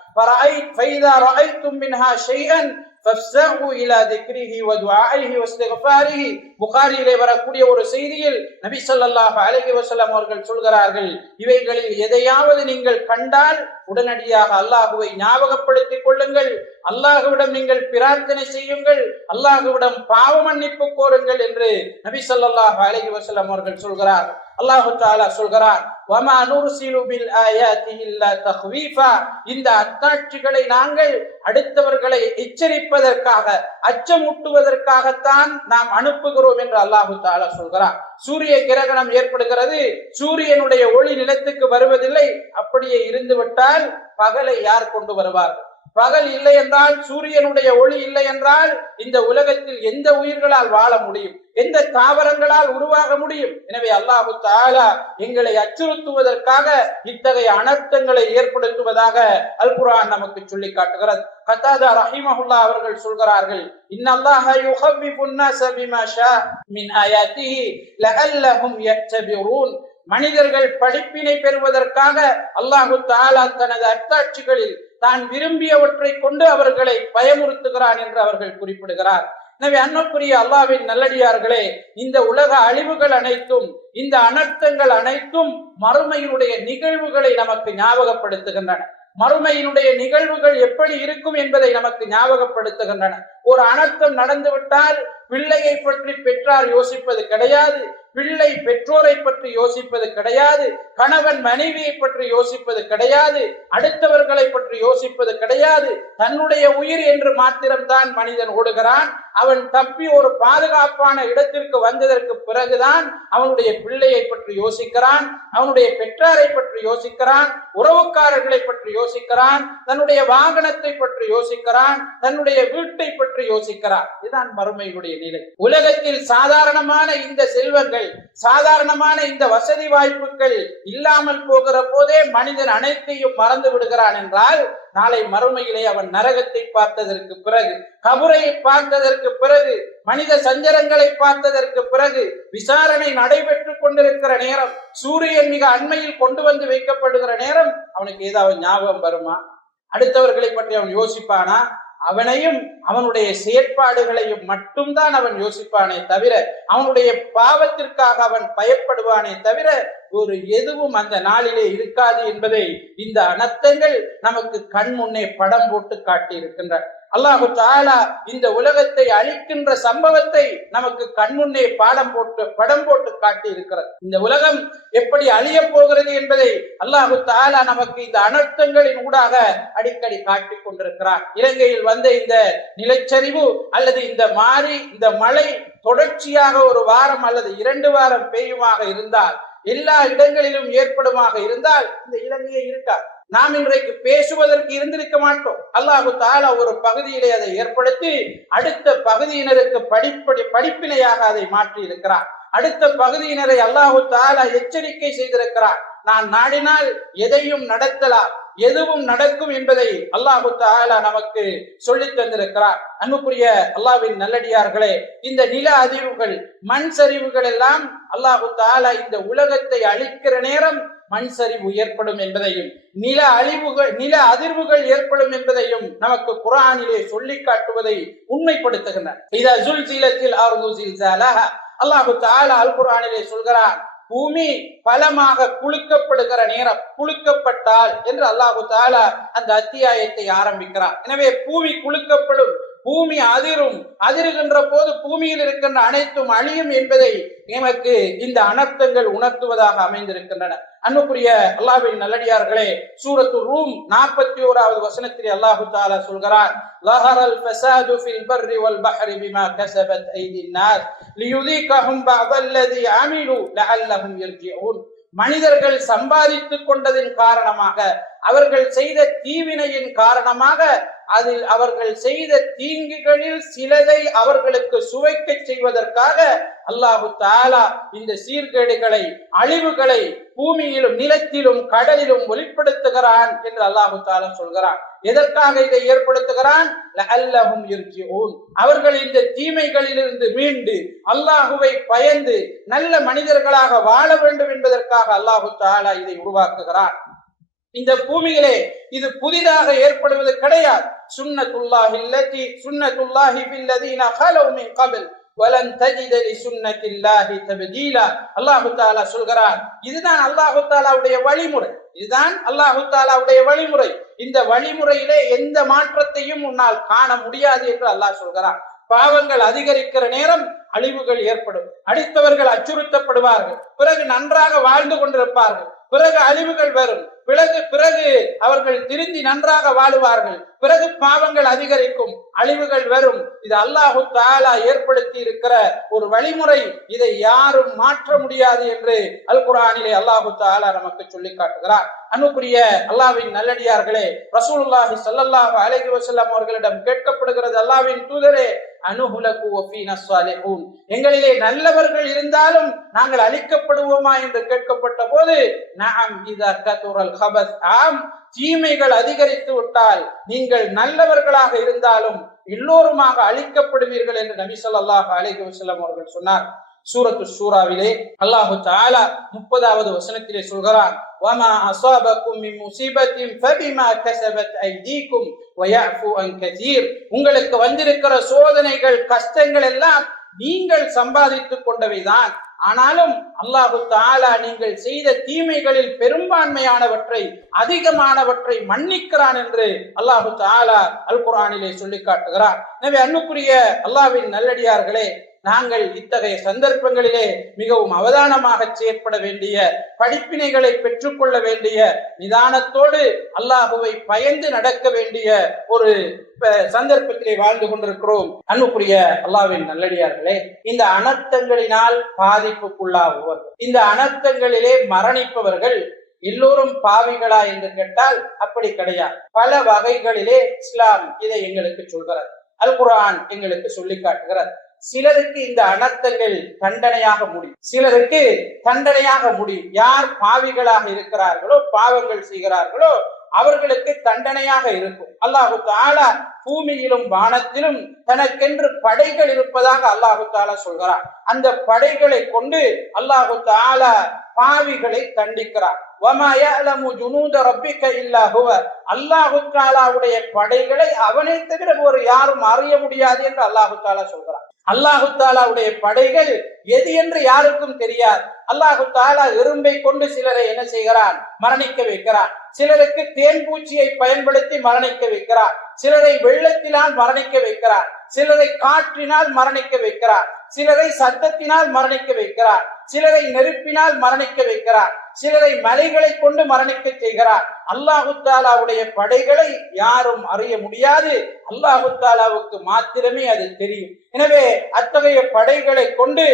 ஃபைதா ரஅய்தும் மின்ஹா ஷைஅன் ஃபஃப்ஸஹு இலா திக்ரிஹி வ துஆஇஹி வ இஸ்திக்ஃபாரிஹி, புகாரியிலே வரக்கூடிய ஒரு செய்தியில் நபி ஸல்லல்லாஹு அலைஹி வஸல்லம் அவர்கள் சொல்கிறார்கள், இவைகளில் எதையாவது நீங்கள் கண்டால் உடனடியாக அல்லாஹ்வை ஞாபகப்படுத்திக் கொள்ளுங்கள், அல்லாஹ்விடம் நீங்கள் பிரார்த்தனை செய்யுங்கள், அல்லாஹ்விடம் பாவ மன்னிப்பு கோருங்கள் என்று நபி ஸல்லல்லாஹு அலைஹி வஸல்லம் அவர்கள் சொல்கிறார். அல்லாஹ் தஆலா சொல்கிறார், வமா நுர்சிலு பில் ஆயாத்தி இல்லா தக்வீஃபா, இந்த அத்தாட்சிகளை நாங்கள் அடுத்தவர்களை எச்சரிப்பதற்காக, அச்சமூட்டுவதற்காகத்தான் நாம் அனுப்புகிறோம் என்று அல்லாஹ் தஆலா சொல்கிறார். சூரிய கிரகணம் ஏற்படுகிறது, சூரியனுடைய ஒளி நிலத்துக்கு வருவதில்லை. அப்படியே இருந்துவிட்டால் பகலை யார் கொண்டு வருவார்கள்? பகல் இல்லை என்றால், சூரியனுடைய ஒளி இல்லை என்றால் இந்த உலகத்தில் எந்த உயிர்களால் வாழ முடியும்? எந்த தாவரங்களால் உருவாக முடியும்? எனவே அல்லாஹ் தஆலா எங்களை அச்சுறுத்துவதற்காக இத்தகைய அனர்த்தங்களை ஏற்படுத்துவதாக அல் குர்ஆன் நமக்கு சொல்லி காட்டுகிறது. கதாதா ரஹிமஹுல்லாஹ் அவர்கள் சொல்கிறார்கள், இன்னல்லாஹ யுஹவ்விஃபுன் நாஸ பிமா ஷா மின் ஆயாத்திஹி லஅல்லஹும் யத்தபிரூன், மனிதர்கள் படிப்பினை பெறுவதற்காக அல்லாஹ் தஆலா தனது அத்தாட்சிகளில் தான் விரும்பியவற்றை கொண்டு அவர்களை பயமுறுத்துகிறான் என்று அவர்கள் குறிப்பிடுகிறார். எனவே அன்புக்குரிய அல்லாஹ்வின் நல்லடியார்களே, இந்த உலக அழிவுகள் அனைத்தும், இந்த அனர்த்தங்கள் அனைத்தும் மறுமையினுடைய நிகழ்வுகளை நமக்கு ஞாபகப்படுத்துகின்றன. மறுமையினுடைய நிகழ்வுகள் எப்படி இருக்கும் என்பதை நமக்கு ஞாபகப்படுத்துகின்றன. ஒரு அனர்த்தம் நடந்துவிட்டால் பிள்ளையை பற்றி பெற்றார் யோசிப்பது கிடையாது, பிள்ளை பெற்றோரை பற்றி யோசிப்பது கிடையாது, கணவன் மனைவியை பற்றி யோசிப்பது கிடையாது, அடுத்தவர்களை பற்றி யோசிப்பது கிடையாது. தன்னுடைய உயிர் என்று மாத்திரம்தான் மனிதன் ஓடுகிறான். அவன் தப்பி ஒரு பாதுகாப்பான இடத்திற்கு வந்ததற்கு பிறகுதான் அவனுடைய பிள்ளையை பற்றி யோசிக்கிறான், அவனுடைய பெற்றாரை பற்றி யோசிக்கிறான், உறவுக்காரர்களை பற்றி யோசிக்கிறான், தன்னுடைய வாகனத்தை பற்றி யோசிக்கிறான், தன்னுடைய வீட்டை பற்றி யோசிக்கிறான். இதுதான் மறுமையுடைய நிலை. உலகத்தில் சாதாரணமான இந்த செல்வங்கள், சாதாரணமான இந்த வசதி வாய்ப்புகள் இல்லாமல் போகிற போதே மனிதன் அனைத்தையும் மறந்து விடுகிறான் என்றால், நாளை மறுமையிலே அவன் நரகத்தை பார்த்ததற்கு பிறகு, கபரை பார்த்ததற்கு பிறகு, மனித சஞ்சலங்களை பார்த்ததற்கு பிறகு, விசாரணை நடைபெற்றுக் கொண்டிருக்கிற நேரம், சூரியன் மிக அண்மையில் கொண்டு வந்து வைக்கப்படுகிற நேரம், அவனுக்கு ஏதாவது ஞாபகம் வருமா? அடுத்தவர்களை பற்றி அவன் யோசிப்பானா? அவனையும் அவனுடைய செயற்பாடுகளையும் மட்டும்தான் அவன் யோசிப்பானே தவிர, அவனுடைய பாவத்திற்காக அவன் பயப்படுவானே தவிர ஒரு எதுவும் அந்த நாளிலே இருக்காது என்பதை இந்த அனர்த்தங்கள் நமக்கு கண் முன்னே படம் போட்டு காட்டி இருக்கின்றன. அல்லாஹு தஆலா இந்த உலகத்தை அழிக்கின்ற சம்பவத்தை நமக்கு கண்முன்னே படம் போட்டு காட்டி இருக்கிறது. இந்த உலகம் எப்படி அழிய போகிறது என்பதை அல்லாஹு தஆலா நமக்கு இந்த அனர்த்தங்களின் ஊடாக அடிக்கடி காட்டி கொண்டிருக்கிறார். இலங்கையில் வந்த இந்த நிலச்சரிவு அல்லது இந்த மழை தொடர்ச்சியாக ஒரு வாரம் அல்லது 2 வாரம் பெய்யுமாக இருந்தால், எல்லா இடங்களிலும் ஏற்படுமாக இருந்தால் இந்த இலங்கையை இருக்காது. நாம் இன்றைக்கு பேசுவதற்கு இருந்திருக்க மாட்டோம். அல்லாஹு தஆலா ஒரு பகுதியிலே அதை ஏற்படுத்தி அடுத்த பகுதியினருக்கு படிப்பினையாக அதை மாற்றி இருக்கிறார். அடுத்த பகுதியினரை அல்லாஹு தஆலா எச்சரிக்கை செய்திருக்கிறார். நான் நாடினால் எதையும் நடத்தலாம், எதுவும் நடக்கும் என்பதை அல்லாஹு தஆலா நமக்கு சொல்லித் தந்திருக்கிறார். அன்புக்குரிய அல்லாஹ்வின் நல்லடியார்களே, இந்த நில அதிர்வுகள், மண் சரிவுகள் எல்லாம் அல்லாஹு தஆலா இந்த உலகத்தை அழிக்கிற நேரம் மண் சரிவு ஏற்படும் என்பதையும் நில அதிர்வுகள் ஏற்படும் என்பதையும் நமக்கு குர்ஆனிலே சொல்லி காட்டுவதை உண்மைப்படுத்துகின்றன. இதா ஸுல்ஸிலத்தில் அர்து ஸில்ஸாலஹா, அல்லாஹு தஆலா அல் குர்ஆனிலே சொல்கிறார், பூமி பலமாக குலுக்கப்படுகிற நேரம், குலுக்கப்பட்டால் என்று அல்லாஹு தஆலா அந்த அத்தியாயத்தை ஆரம்பிக்கிறார். எனவே பூமி குலுக்கப்படும், பூமி அதிருகின்ற போது பூமியில் இருக்கின்ற அனைத்தும் அழியும் என்பதை நமக்கு இந்த அனர்த்தங்கள் உணர்த்துவதாக அமைந்திருக்கின்றன. அன்புக்குரிய அல்லாஹ்வின் நல்லடியார்களே, சூரத்து ரூம் 41வது வசனத்திலே அல்லாஹு தஆலா சொல்கிறார், லஹரல் ஃபஸாது ஃபில் பர்ரி வல் பஹ்ரி பிமா கஸபத் ஐதின் நாஸ் லியுதீகஹும் பஅதல்லதி அமிலு லஅல்லஹும் யர்ஜிஊன். மனிதர்கள் சம்பாதித்துக் கொண்டதின் காரணமாக, அவர்கள் செய்த தீவினையின் காரணமாக, அதில் அவர்கள் செய்த தீங்குகளில் சிலதை அவர்களுக்கு சுவைக்க செய்வதற்காக அல்லாஹு தஆலா இந்த சீர்கேடுகளை, அழிவுகளை பூமியிலும் நிலத்திலும் கடலிலும் வெளிப்படுத்துகிறான் என்று அல்லாஹு தஆலா சொல்கிறான். எதற்காக இதை ஏற்படுத்துகிறான்? லஅல்லஹும் யர்ஜிஊன். அவர்கள் இந்த தீமைகளிலிருந்து மீண்டு அல்லாஹுவை பயந்து நல்ல மனிதர்களாக வாழ வேண்டும் என்பதற்காக அல்லாஹு தஆலா இதை உருவாக்குகிறான். இந்த பூமியிலே இது புதிதாக ஏற்படுவது கிடையாது. சுன்னத்துல்லாஹி பில்லதீன கலவு மின் கப்ல் வலன் தஜித லிசுன்னத்தில்லாஹி தப்தீலா. அல்லாஹு தஆலா சொல்கிறார், இதுதான் அல்லாஹு தஆலாவுடைய வழிமுறை, இதுதான் அல்லாஹு தஆலாவுடைய வழிமுறை. இந்த வழிமுறையிலே எந்த மாற்றத்தையும் உன்னால் காண முடியாது என்று அல்லாஹ் சொல்கிறார். பாவங்கள் அதிகரிக்கிற நேரம் அழிவுகள் ஏற்படும். அடுத்தவர்கள் அச்சுறுத்தப்படுவார்கள், பிறகு நன்றாக வாழ்ந்து கொண்டிருப்பார்கள், பிறகு அழிவுகள் வரும், பிறகு அவர்கள் திருந்தி நன்றாக வாழுவார்கள், பிறகு பாவங்கள் அதிகரிக்கும், அழிவுகள் வரும். இது அல்லாஹு தஆலா ஏற்படுத்தி இருக்கிற ஒரு வழிமுறை, இதை யாரும் மாற்ற முடியாது என்று அல் குர்ஆனிலே அல்லாஹு தஆலா நமக்கு சொல்லி காட்டுகிறார். அன்புக்குரிய அல்லாஹ்வின் நல்லடியார்களே, ரசூலுல்லாஹி ஸல்லல்லாஹு அலைஹி வஸல்லம் அவர்களிடம் கேட்கப்படுகிறது, அல்லாஹ்வின் தூதரே, அனுஹுலகு வஃபீனா ஸாலிஹூன், எங்களிலே நல்லவர்கள் இருந்தாலும் நாங்கள் அழிக்கப்படுவோமா என்று கேட்கப்பட்ட போது, நஅம் இதா கதுரல் கபஸ், ஆம், தீமைகள் அதிகரித்து விட்டால் நீங்கள் நல்லவர்களாக இருந்தாலும் எல்லோருமாக அழிக்கப்படுவீர்கள் என்று நபி ஸல்லல்லாஹு அலைஹி வஸல்லம் அவர்கள் சொன்னார். சூரத்து ஷூராவிலே அல்லாஹு தஆலா 30வது வசனத்திலே சொல்கிறார், வமா அஸாபக்கும் மின் முஸீபத்தின் ஃபபிமா கஸபத் ஐதீக்கும் வயஃபு அன் கஸீர். உங்களுக்கு வந்திருக்கிற சோதனைகள், கஷ்டங்கள் எல்லாம் நீங்கள் சம்பாதித்துக் கொண்டவைதான். ஆனாலும் அல்லாஹு தஆலா நீங்கள் செய்த தீமைகளில் பெரும்பான்மையானவற்றை, அதிகமானவற்றை மன்னிக்கிறான் என்று அல்லாஹு தஆலா அல் குர்ஆனிலே சொல்லி காட்டுகிறார். எனவே அன்புக்குரிய அல்லாஹ்வின் நல்லடியார்களே, நாங்கள் இத்தகைய சந்தர்ப்பங்களிலே மிகவும் அவதானமாக செயற்பட வேண்டிய, படிப்பினைகளை பெற்றுக்கொள்ள வேண்டிய, நிதானத்தோடு அல்லாஹுவை பயந்து நடக்க வேண்டிய ஒரு சந்தர்ப்பத்திலே வாழ்ந்து கொண்டிருக்கிறோம். அன்புக்குரிய அல்லாஹ்வின் நல்லடியார்களே, இந்த அனர்த்தங்களினால் பாதிப்புக்குள்ளாகுவர், இந்த அனர்த்தங்களிலே மரணிப்பவர்கள் எல்லோரும் பாவிகளா என்று கேட்டால் அப்படி கிடையாது. பல வகைகளிலே இஸ்லாம் இதை எங்களுக்கு சொல்கிறது, அல் குர்ஆன் எங்களுக்கு சொல்லி காட்டுகிறது. சிலருக்கு இந்த அனர்த்தங்கள் தண்டனையாக முடியும், சிலருக்கு தண்டனையாக முடியும். யார் பாவிகளாக இருக்கிறார்களோ, பாவங்கள் செய்கிறார்களோ, அவர்களுக்கு தண்டனையாக இருக்கும். அல்லாஹு தஆலா பூமியிலும் வானத்திலும் தனக்கென்று படைகள் இருப்பதாக அல்லாஹு தஆலா சொல்கிறார். அந்த படைகளை கொண்டு அல்லாஹு தஆலா பாவிகளை தண்டிக்கிறார். வமா யஅலமு ஜுனூத ரப்பிக இல்லா ஹுவ, அல்லாஹு தஆலாவுடைய படைகளை அவனை தவிர ஒரு யாரும் அறிய முடியாது என்று அல்லாஹு தஆலா சொல்கிறார். அல்லாஹு தஆலாவுடைய படைகள் எது என்று யாருக்கும் தெரியாது. அல்லாஹு தஆலா எறும்பை கொண்டு சிலரை என்ன செய்கிறான்? மரணிக்க வைக்கிறான். சிலருக்கு தேன் பூச்சியை பயன்படுத்தி மரணிக்க வைக்கிறார். சிலரை வெள்ளத்தினால் மரணிக்க வைக்கிறார். சிலரை காற்றினால் மரணிக்க வைக்கிறார். சிலரை சத்தத்தினால் மரணிக்க வைக்கிறார். சிலரை நெருப்பினால் மரணிக்க வைக்கிறார். சிலரை மலைகளை கொண்டு மரணிக்க செய்கிறார். அல்லாஹு தஆலாவுடைய படைகளை யாரும் அறிய முடியாது. அல்லாஹு தஆலாவுக்கு மாத்திரமே அது தெரியும். எனவே அத்தகைய படைகளை கொண்டு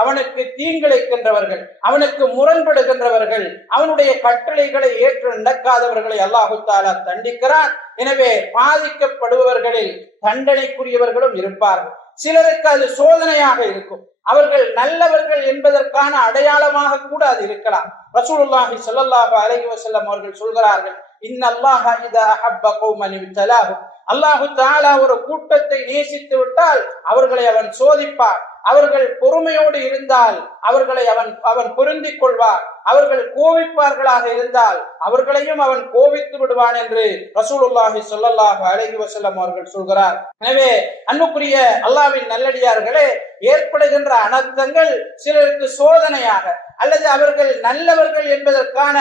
அவனுக்கு தீங்கிழைக்கின்றவர்கள், அவனுக்கு முரண்படுகின்றவர்கள், அவனுடைய கட்டளைகளை ஏற்று நடக்காதவர்களை அல்லாஹு தஆலா தண்டிக்கிறான். எனவே பாதிக்கப்படுபவர்களில் தண்டனைக்குரியவர்களும் இருப்பார்கள். சிலருக்கு அது சோதனையாக இருக்கும். அவர்கள் நல்லவர்கள் என்பதற்கான அடையாளமாக கூட அது இருக்கலாம். ரசூலுல்லாஹி ஸல்லல்லாஹு அலைஹி வஸல்லம் அவர்கள் சொல்கிறார்கள், இன்னல்லாஹ இதா அஹப்ப கௌமன் இப்தலாஹு, அல்லாஹு தஆலா ஒரு கூட்டத்தை நேசித்து விட்டால் அவர்களை அவன் சோதிப்பார். அவர்கள் பொறுமையோடு இருந்தால் அவர்களை அவன் பொருந்திக் கொள்வார். அவர்கள் கோபிப்பார்களாக இருந்தால் அவர்களையும் அவன் கோபித்து விடுவான் என்று ரசூலுல்லாஹி ஸல்லல்லாஹு அலைஹி வஸல்லம் அவர்கள் சொல்கிறார். எனவே அன்புக்குரிய அல்லாஹ்வின் நல்லடியார்களே, ஏற்படுகின்ற அனர்த்தங்கள் சிலருக்கு சோதனையாக அல்லது அவர்கள் நல்லவர்கள் என்பதற்கான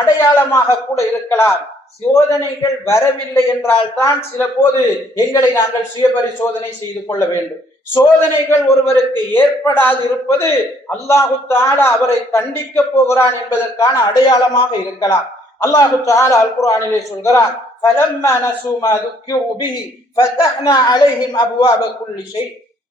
அடையாளமாக கூட இருக்கலாம். சோதனைகள் வரவில்லை என்றால் தான் சில போது எங்களை நாங்கள் சுயபரிசோதனை செய்து கொள்ள வேண்டும். சோதனைகள் ஒருவருக்கு ஏற்படாது இருப்பது அல்லாஹு தஆலா அவரை தண்டிக்க போகிறான் என்பதற்கான அடையாளமாக இருக்கலாம். அல்லாஹு தஆலா அல் குர்ஆனிலே சொல்கிறான், ஃபலம்மா நஸூ மா ذُكِّرُوا بِهِ فَتَحْنَا عَلَيْهِمْ أَبْوَابَ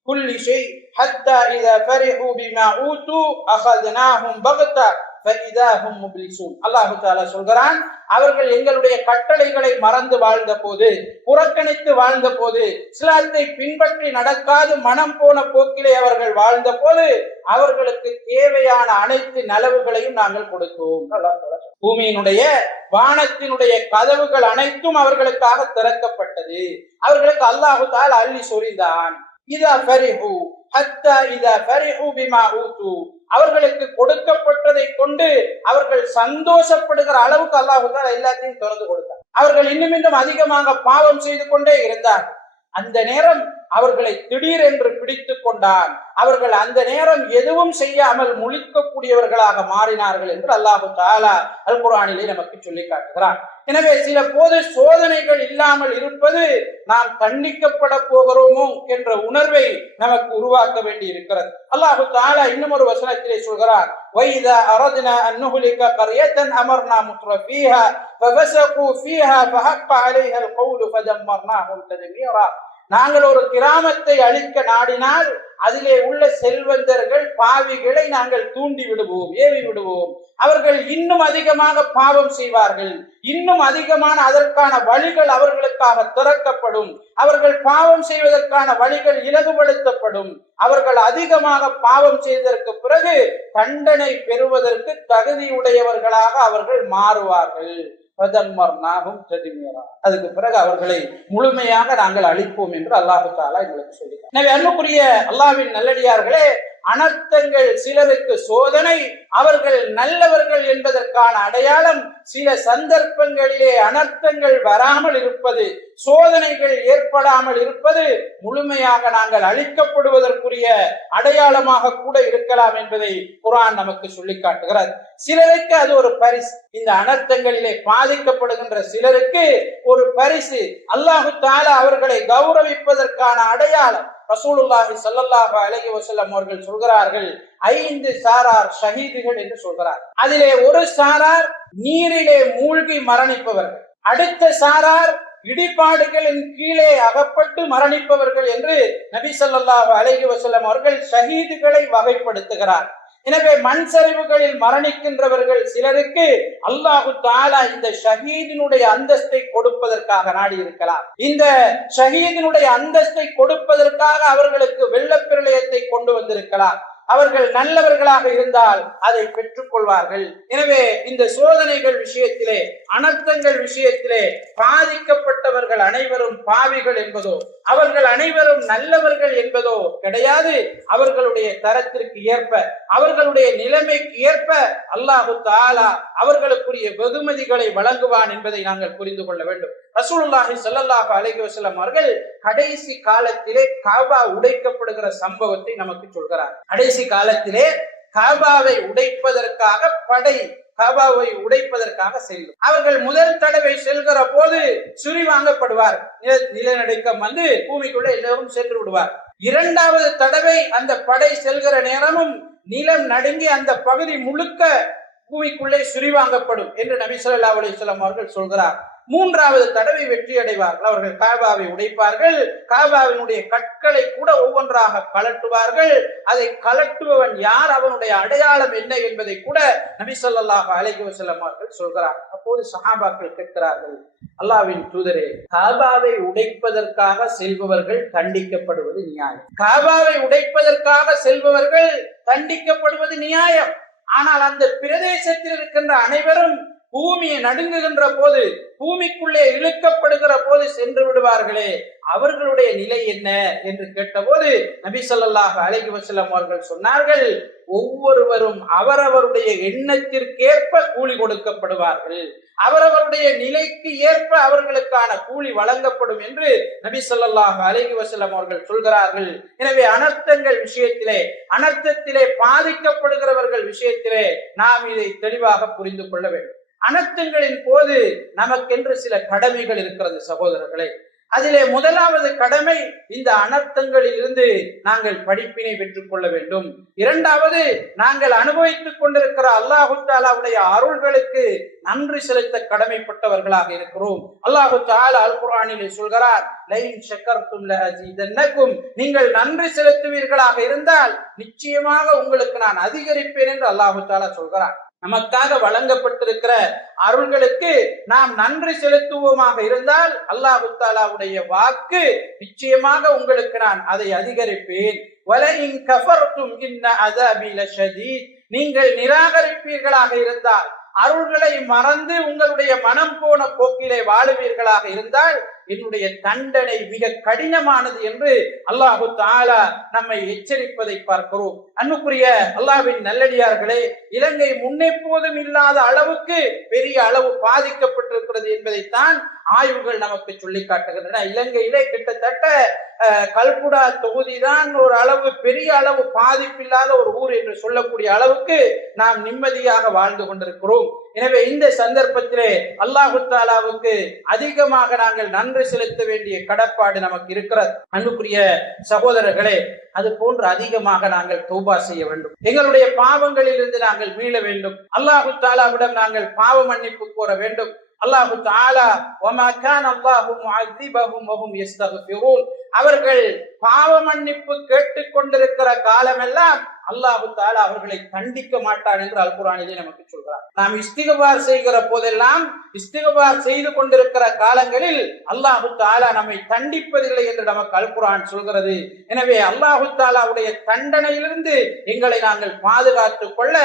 كُلِّ شَيْءٍ حَتَّى إِذَا فَرِحُوا بِمَا أُوتُوا أَخَذْنَاهُمْ بَغْتَةً فَإِذَا هُمْ مُبْلِسُونَ. அல்லாஹு தஆலா சொல்கிறான், அவர்கள் எங்களுடைய கட்டளைகளை மறந்து வாழ்ந்த போது, புறக்கணித்து வாழ்ந்த போது, இஸ்லாத்தை பின்பற்றி நடக்காது மனம் போன போக்கிலே அவர்கள் வாழ்ந்த போது அவர்களுக்கு தேவையான அனைத்து நலவுகளையும் நாங்கள் கொடுத்தோம். பூமியினுடைய வானத்தினுடைய கதவுகள் அனைத்தும் அவர்களுக்காக திறக்கப்பட்டது. அவர்களுக்கு அல்லாஹு தஆலா அள்ளி சொரிந்தான். இதா ஃபரிஹு ஹத்தா இதா ஃபரிஹு பிமா ஊது, அவர்களுக்கு கொடுக்கப்பட்டதை கொண்டு அவர்கள் சந்தோஷப்படுகிற அளவுக்கு அல்லாஹ் தஆலா எல்லாத்தையும் திறந்து கொடுத்தார். அவர்கள் இன்னும் அதிகமாக பாவம் செய்து கொண்டே இருந்தார். அந்த நேரம் அவர்களை திடீரென்று பிடித்து கொண்டான். அவர்கள் அந்த நேரம் எதுவும் செய்யாமல் முழிக்கக்கூடியவர்களாக மாறினார்கள் என்று அல்லாஹ் தஆலா அல் குர்ஆனிலே நமக்கு சொல்லி காட்டுகிறார். எனவே சில போது சோதனைகள் இல்லாமல் இருப்பது நாம் தண்டிக்கப்பட போகிறோமோ என்ற உணர்வை நமக்கு உருவாக்க வேண்டி இருக்கிறது. அல்லாஹ் தஆலா இன்னும் ஒரு வசனத்திலே சொல்கிறார், வைதா அரத்னா அன் நுஹ்லிக கர்யத்தன் அமர்னா முத்ரஃபீஹா ஃபஃபஸகு ஃபீஹா ஃபஹக்க அலைஹல் கௌலு ஃபதம்மர்னாஹும் தத்மீரா. நாங்கள் ஒரு கிராமத்தை அழிக்க நாடினால் அதிலே உள்ள செல்வந்தர்கள் பாவிகளை நாங்கள் தூண்டி விடுவோம், ஏவி விடுவோம். அவர்கள் இன்னும் அதிகமாக பாவம் செய்வார்கள். இன்னும் அதிகமான அதற்கான வழிகள் அவர்களுக்காக திறக்கப்படும். அவர்கள் பாவம் செய்வதற்கான வழிகள் இலகுபடுத்தப்படும். அவர்கள் அதிகமாக பாவம் செய்ததற்கு பிறகு தண்டனை பெறுவதற்கு தகுதியுடையவர்களாக அவர்கள் மாறுவார்கள். அதுக்கு பிறகு அவர்களை முழுமையாக நாங்கள் அழிப்போம் என்று அல்லாஹு தஆலா எங்களுக்கு சொல்கிறார். எனவே அன்புக்குரிய அல்லாஹ்வின் நல்லடியார்களே, அனர்த்தங்கள் சிலருக்கு சோதனை, அவர்கள் நல்லவர்கள் என்பதற்கான அடையாளம். சில சந்தர்ப்பங்களிலே அனர்த்தங்கள் வராமல் இருப்பது, சோதனைகள் ஏற்படாமல் இருப்பது முழுமையாக நாங்கள் அழிக்கப்படுவதற்குரிய அடையாளமாக கூட இருக்கலாம் என்பதை குர்ஆன் நமக்கு சொல்லி காட்டுகிறது. சிலருக்கு அது ஒரு பரிசு. இந்த அனர்த்தங்களிலே பாதிக்கப்படுகின்ற சிலருக்கு ஒரு பரிசு. அல்லாஹு தஆலா அவர்களை கௌரவிப்பதற்கான அடையாளம். ரசூலுல்லாஹி ஸல்லல்லாஹு அலைஹி வஸல்லம் அவர்கள் சொல்கிறார்கள், 5 சாரார் ஷஹீதுகள் என்று சொல்கிறார். அதிலே ஒரு சாரார் நீரிலே மூழ்கி மரணிப்பவர்கள், அடுத்த சாரார் இடிபாடுகளின் கீழே அகப்பட்டு மரணிப்பவர்கள் என்று நபி ஸல்லல்லாஹு அலைஹி வஸல்லம் அவர்கள் ஷஹீதுகளை வகைப்படுத்துகிறார். எனவே மண் சரிவுகளில் மரணிக்கின்றவர்கள் சிலருக்கு அல்லாஹு தஆலா இந்த ஷஹீதினுடைய அந்தஸ்தை கொடுப்பதற்காக நாடி இருக்கலாம். இந்த ஷஹீதினுடைய அந்தஸ்தை கொடுப்பதற்காக அவர்களுக்கு வெள்ளப்பிரளயத்தை கொண்டு வந்திருக்கலாம். அவர்கள் நல்லவர்களாக இருந்தால் அதை பெற்றுக் கொள்வார்கள். எனவே இந்த சோதனைகள் விஷயத்திலே, அனர்த்தங்கள் விஷயத்திலே பாதிக்கப்பட்டவர்கள் அனைவரும் பாவிகள் என்பதோ, அவர்கள் அனைவரும் நல்லவர்கள் என்பதோ கிடையாது. அவர்களுடைய தரத்திற்கு ஏற்ப, அவர்களுடைய நிலைமைக்கு ஏற்ப அல்லாஹு தஆலா அவர்களுக்குரிய வெகுமதிகளை வழங்குவான் என்பதை நாங்கள் புரிந்து கொள்ள வேண்டும். ரசூலுல்லாஹி ஸல்லல்லாஹு அலைஹி வஸல்லம் அவர்கள் கடைசி காலத்திலே காபா உடைக்கப்படுகிற சம்பவத்தை நமக்கு சொல்கிறார். கடைசி காலத்திலே காபாவை உடைப்பதற்காக படை காபாவை உடைப்பதற்காக செல்லும். அவர்கள் முதல் தடவை செல்கிற போது சுரி வாங்கப்படுவார். நிலநடுக்கம் வந்து பூமிக்குள்ள எல்லோரும் சென்று விடுவார். இரண்டாவது தடவை அந்த படை செல்கிற நேரமும் நிலம் நடுங்கி அந்த பகுதி முழுக்க பூமிக்குள்ளே சுரி வாங்கப்படும் என்று நபி ஸல்லல்லாஹு அலைஹி வஸல்லம் அவர்கள் சொல்கிறார். மூன்றாவது தடவை வெற்றி அடைவார்கள். அவர்கள் காபாவை உடைப்பார்கள். காபாவினுடைய கற்களை கூட ஒவ்வொன்றாக கலட்டுவார்கள். அதை கலட்டுபவன் யார், அவனுடைய அடையாளம் என்ன என்பதை கூட நபி ஸல்லல்லாஹு அலைஹி வஸல்லம் அவர்கள் சொல்கிறார். அப்போது சஹாபாக்கள் கேட்கிறார்கள், அல்லாஹ்வின் தூதரே, காபாவை உடைப்பதற்காக செல்பவர்கள் தண்டிக்கப்படுவது நியாயம். காபாவை உடைப்பதற்காக செல்பவர்கள் தண்டிக்கப்படுவது நியாயம். ஆனால் அந்த பிரதேசத்தில் இருக்கின்ற அனைவரும் பூமியை நடுங்குகின்ற போது, பூமிக்குள்ளே இழுக்கப்படுகிற போது சென்று விடுவார்களே, அவர்களுடைய நிலை என்ன என்று கேட்டபோது நபி ஸல்லல்லாஹு அலைஹி வஸல்லம் அவர்கள் சொன்னார்கள், ஒவ்வொருவரும் அவரவருடைய எண்ணத்திற்கேற்ப கூலி கொடுக்கப்படுவார்கள், அவரவருடைய நிலைக்கு ஏற்ப அவர்களுக்கான கூலி வழங்கப்படும் என்று நபி ஸல்லல்லாஹு அலைஹி வஸல்லம் அவர்கள் சொல்கிறார்கள். எனவே அனர்த்தங்கள் விஷயத்திலே, அனர்த்தத்திலே பாதிக்கப்படுகிறவர்கள் விஷயத்திலே நாம் இதை தெளிவாக புரிந்து கொள்ள வேண்டும். அனர்த்தங்களின் போது நமக்கென்று சில கடமைகள் இருக்கிறது சகோதரர்களே. அதிலே முதலாவது கடமை, இந்த அனர்த்தங்களில் இருந்து நாங்கள் படிப்பினை பெற்றுக் கொள்ள வேண்டும். இரண்டாவது, நாங்கள் அனுபவித்துக் கொண்டிருக்கிற அல்லாஹு தஆலாவுடைய அருள்களுக்கு நன்றி செலுத்த கடமைப்பட்டவர்களாக இருக்கிறோம். அல்லாஹு தஆலா அல் குர்ஆனிலே சொல்கிறார், லஇன் ஷக்கர்தும் லஅஸீதன்னகும், நீங்கள் நன்றி செலுத்துவீர்களாக இருந்தால் நிச்சயமாக உங்களுக்கு நான் அதிகரிப்பேன் என்று அல்லாஹு தஆலா சொல்கிறார். நமக்காக வழங்கப்பட்டிருக்கிற அருள்களுக்கு நாம் நன்றி செலுத்துவோமாக இருந்தால் அல்லாஹு தஆலாவுடைய வாக்கு, நிச்சயமாக உங்களுக்கு நான் அதை அதிகரிப்பேன். வலஇன் கஃபர்தும் இன்ன அஸாபி லஷதீத், நீங்கள் நிராகரிப்பீர்களாக இருந்தால், அருள்களை மறந்து உங்களுடைய மனம் போன போக்கிலே வாழுவீர்களாக இருந்தால் என்னுடைய தண்டனை மிக கடினமானது என்று அல்லாஹு தஆலா நம்மை எச்சரிப்பதை பார்க்கிறோம். அன்புக்குரிய அல்லாஹ்வின் நல்லடியார்களே, இலங்கை முன்னெப்போதும் இல்லாத அளவுக்கு பெரிய அளவு பாதிக்கப்பட்டிருக்கிறது என்பதைத்தான் ஆய்வுகள் நமக்கு சொல்லி காட்டுகின்றன. இலங்கையிலே கிட்டத்தட்ட கல்குடா தொகுதி தான் ஒரு அளவு பெரிய அளவு பாதிப்பில்லாத ஒரு ஊர் என்று சொல்லக்கூடிய அளவுக்கு நாம் நிம்மதியாக வாழ்ந்து கொண்டிருக்கிறோம். எனவே இந்த சந்தர்ப்பத்திலே அல்லாஹு தஆலாவுக்கு அதிகமாக நாங்கள் நன்றி செலுத்த வேண்டிய கடப்பாடு நமக்கு இருக்கிறது. அன்புக்குரிய சகோதரர்களே, அது போன்று அதிகமாக நாங்கள் தௌபா செய்ய வேண்டும். எங்களுடைய பாவங்களில் இருந்து நாங்கள் மீள வேண்டும். அல்லாஹு தஆலாவிடம் நாங்கள் பாவ மன்னிப்பு கோர வேண்டும். அல்லாஹு தஆலா வமா கான அல்லாஹு முஅذிபஹும் வஹும் யஸ்தக்ஃபிரூன், அவர்கள் பாவ மன்னிப்பு கேட்டுக் கொண்டிருக்கிற காலமெல்லாம் அல்லாஹு தஆலா அவர்களை தண்டிக்க மாட்டான் என்று அல் குர்ஆனிலே நமக்கு சொல்கிறார். நாம் இஸ்திக்பார் செய்கிற போதெல்லாம், இஸ்திக்பார் செய்து கொண்டிருக்கிற காலங்களில் அல்லாஹு தஆலா நம்மை தண்டிப்பதில்லை என்று நமக்கு அல் குர்ஆன் சொல்கிறது. எனவே அல்லாஹு தஆலாவுடைய தண்டனையிலிருந்து எங்களை நாங்கள் பாதுகாத்துக் கொள்ள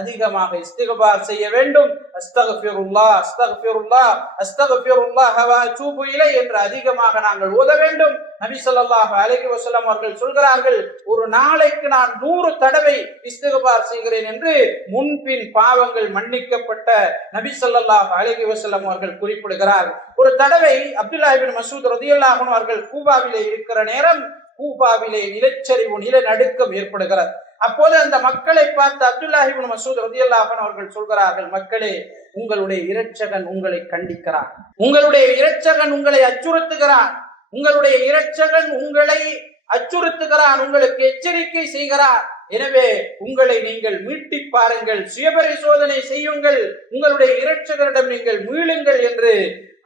அதிகமாக இஸ்திக்பார் செய்ய வேண்டும். அஸ்தக்ஃபிருல்லாஹ் அஸ்தக்ஃபிருல்லாஹ் அஸ்தக்ஃபிருல்லாஹ் வ அதூபு இலைஹி என்று அதிகமாக நாங்கள் ஓத வேண்டும். நபி ஸல்லல்லாஹு அலைஹி வஸல்லம் அவர்கள் சொல்கிறார்கள், ஒரு நாளைக்கு நான் 100 தடவை இஸ்திக்பார் செய்கிறேன் என்று முன்பின் பாவங்கள் மன்னிக்கப்பட்ட நபி ஸல்லல்லாஹு அலைஹி வஸல்லம் அவர்கள் குறிப்பிடுகிறார். ஒரு தடவை அப்துல்லாஹ் இப்னு மஸ்ஊத் ரலியல்லாஹு அன்ஹு அவர்கள் கூபாவிலே இருக்கிற நேரம், கூபாவிலே நிலச்சரிவு, நிலநடுக்கம் ஏற்படுகிறது. அப்போது அந்த மக்களை பார்த்து அப்துல்லாஹ் இப்னு மஸ்ஊத் ரலியல்லாஹு அன்ஹு அவர்கள் சொல்கிறார்கள், மக்களே, உங்களுடைய இரட்சகன் உங்களை கண்டிக்கிறார், உங்களுடைய இரட்சகன் உங்களை அச்சுறுத்துகிறார், உங்களுடைய இரட்சகன் உங்களை அச்சுறுத்துகிறான், உங்களுக்கு எச்சரிக்கை செய்கிறார். எனவே உங்களை நீங்கள் மீட்டி பாருங்கள், சுயபரிசோதனை செய்யுங்கள், உங்களுடைய இரட்சகரிடம் நீங்கள் மீளுங்கள் என்று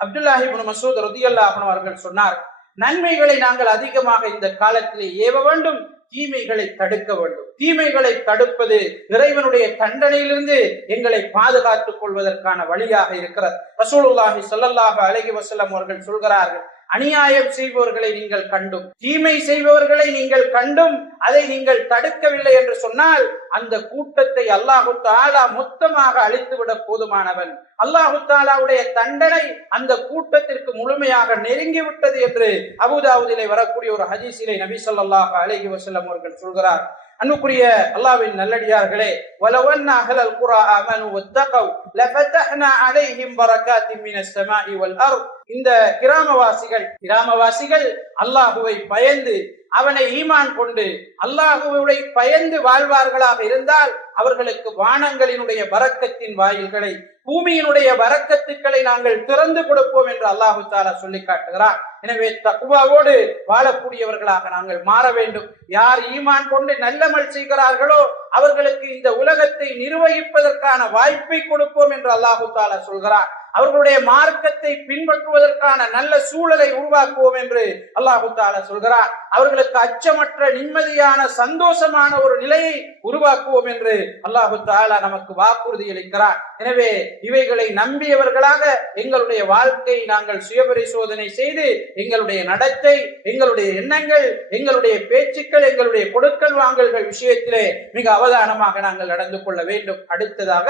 அப்துல்லாஹ் இப்னு மஸ்ஊத் ரலியல்லாஹு அன்ஹு அவர்கள் சொன்னார். நன்மைகளை நாங்கள் அதிகமாக இந்த காலத்திலே ஏவ வேண்டும், தீமைகளை தடுக்க வேண்டும். தீமைகளை தடுப்பது இறைவனுடைய தண்டனையிலிருந்து எங்களை பாதுகாத்துக் கொள்வதற்கான வழியாக இருக்கிறது. ரசூலுல்லாஹி ஸல்லல்லாஹு அலைஹி வஸல்லம் அவர்கள் சொல்கிறார்கள், அநியாயம் செய்பவர்களை நீங்கள் கண்டும், தீமை செய்பவர்களை நீங்கள் கண்டும் அதை நீங்கள் தடுக்கவில்லை என்று சொன்னால் அந்த கூட்டத்தை அல்லாஹு தஆலா மொத்தமாக அழித்துவிட போதுமானவன். அல்லாஹு தஆலாவுடைய தண்டனை அந்த கூட்டத்திற்கு முழுமையாக நெருங்கிவிட்டது என்று அபூதாவுதிலே வரக்கூடிய ஒரு ஹதீஸிலே நபி ஸல்லல்லாஹு அலைஹி வஸல்லம் அவர்கள் சொல்கிறார். அன்புக்குரிய அல்லாஹ்வின் நல்லடியார்களே, வலவன்ன அஹ்லல் குரா ஆமனு வத்தகவ் லஃபதஹ்னா அலைஹிம் பரகாத்தின் மினஸ் ஸமாஇ வல் அர்த். இந்த கிராமவாசிகள் அல்லாஹுவை பயந்து அவனை ஈமான் கொண்டு அல்லாஹுவை பயந்து வாழ்வார்களாக இருந்தால் அவர்களுக்கு வானங்களினுடைய பரக்கத்தின் வாயில்களை, பூமியினுடைய பரக்கத்துக்களை நாங்கள் திறந்து கொடுப்போம் என்று அல்லாஹு தஆலா சொல்லி காட்டுகிறார். எனவே தக்வாவோடு வாழக்கூடியவர்களாக நாங்கள் மாற வேண்டும். யார் ஈமான் கொண்டு நல்லமல் செய்கிறார்களோ அவர்களுக்கு இந்த உலகத்தை நிர்வகிப்பதற்கான வாய்ப்பை கொடுப்போம் என்று அல்லாஹு தஆலா சொல்கிறார். அவர்களுடைய மார்க்கத்தை பின்பற்றுவதற்கான நல்ல சூழலை உருவாக்குவோம் என்று அல்லாஹு தஆலா சொல்கிறார். அவர்களுக்கு அச்சமற்ற நிம்மதியான சந்தோஷமான ஒரு நிலையை உருவாக்குவோம் என்று அல்லாஹு தஆலா நமக்கு வாக்குறுதி அளிக்கிறார். எனவே இவைகளை நம்பியவர்களாக எங்களுடைய வாழ்க்கையை நாங்கள் சுயபரிசோதனை செய்து எங்களுடைய நடத்தை, எங்களுடைய எண்ணங்கள், எங்களுடைய பேச்சுக்கள், எங்களுடைய கொடுக்கல் வாங்கல்கள் விஷயத்திலே மிக அவதானமாக நாங்கள் நடந்து கொள்ள வேண்டும். அடுத்ததாக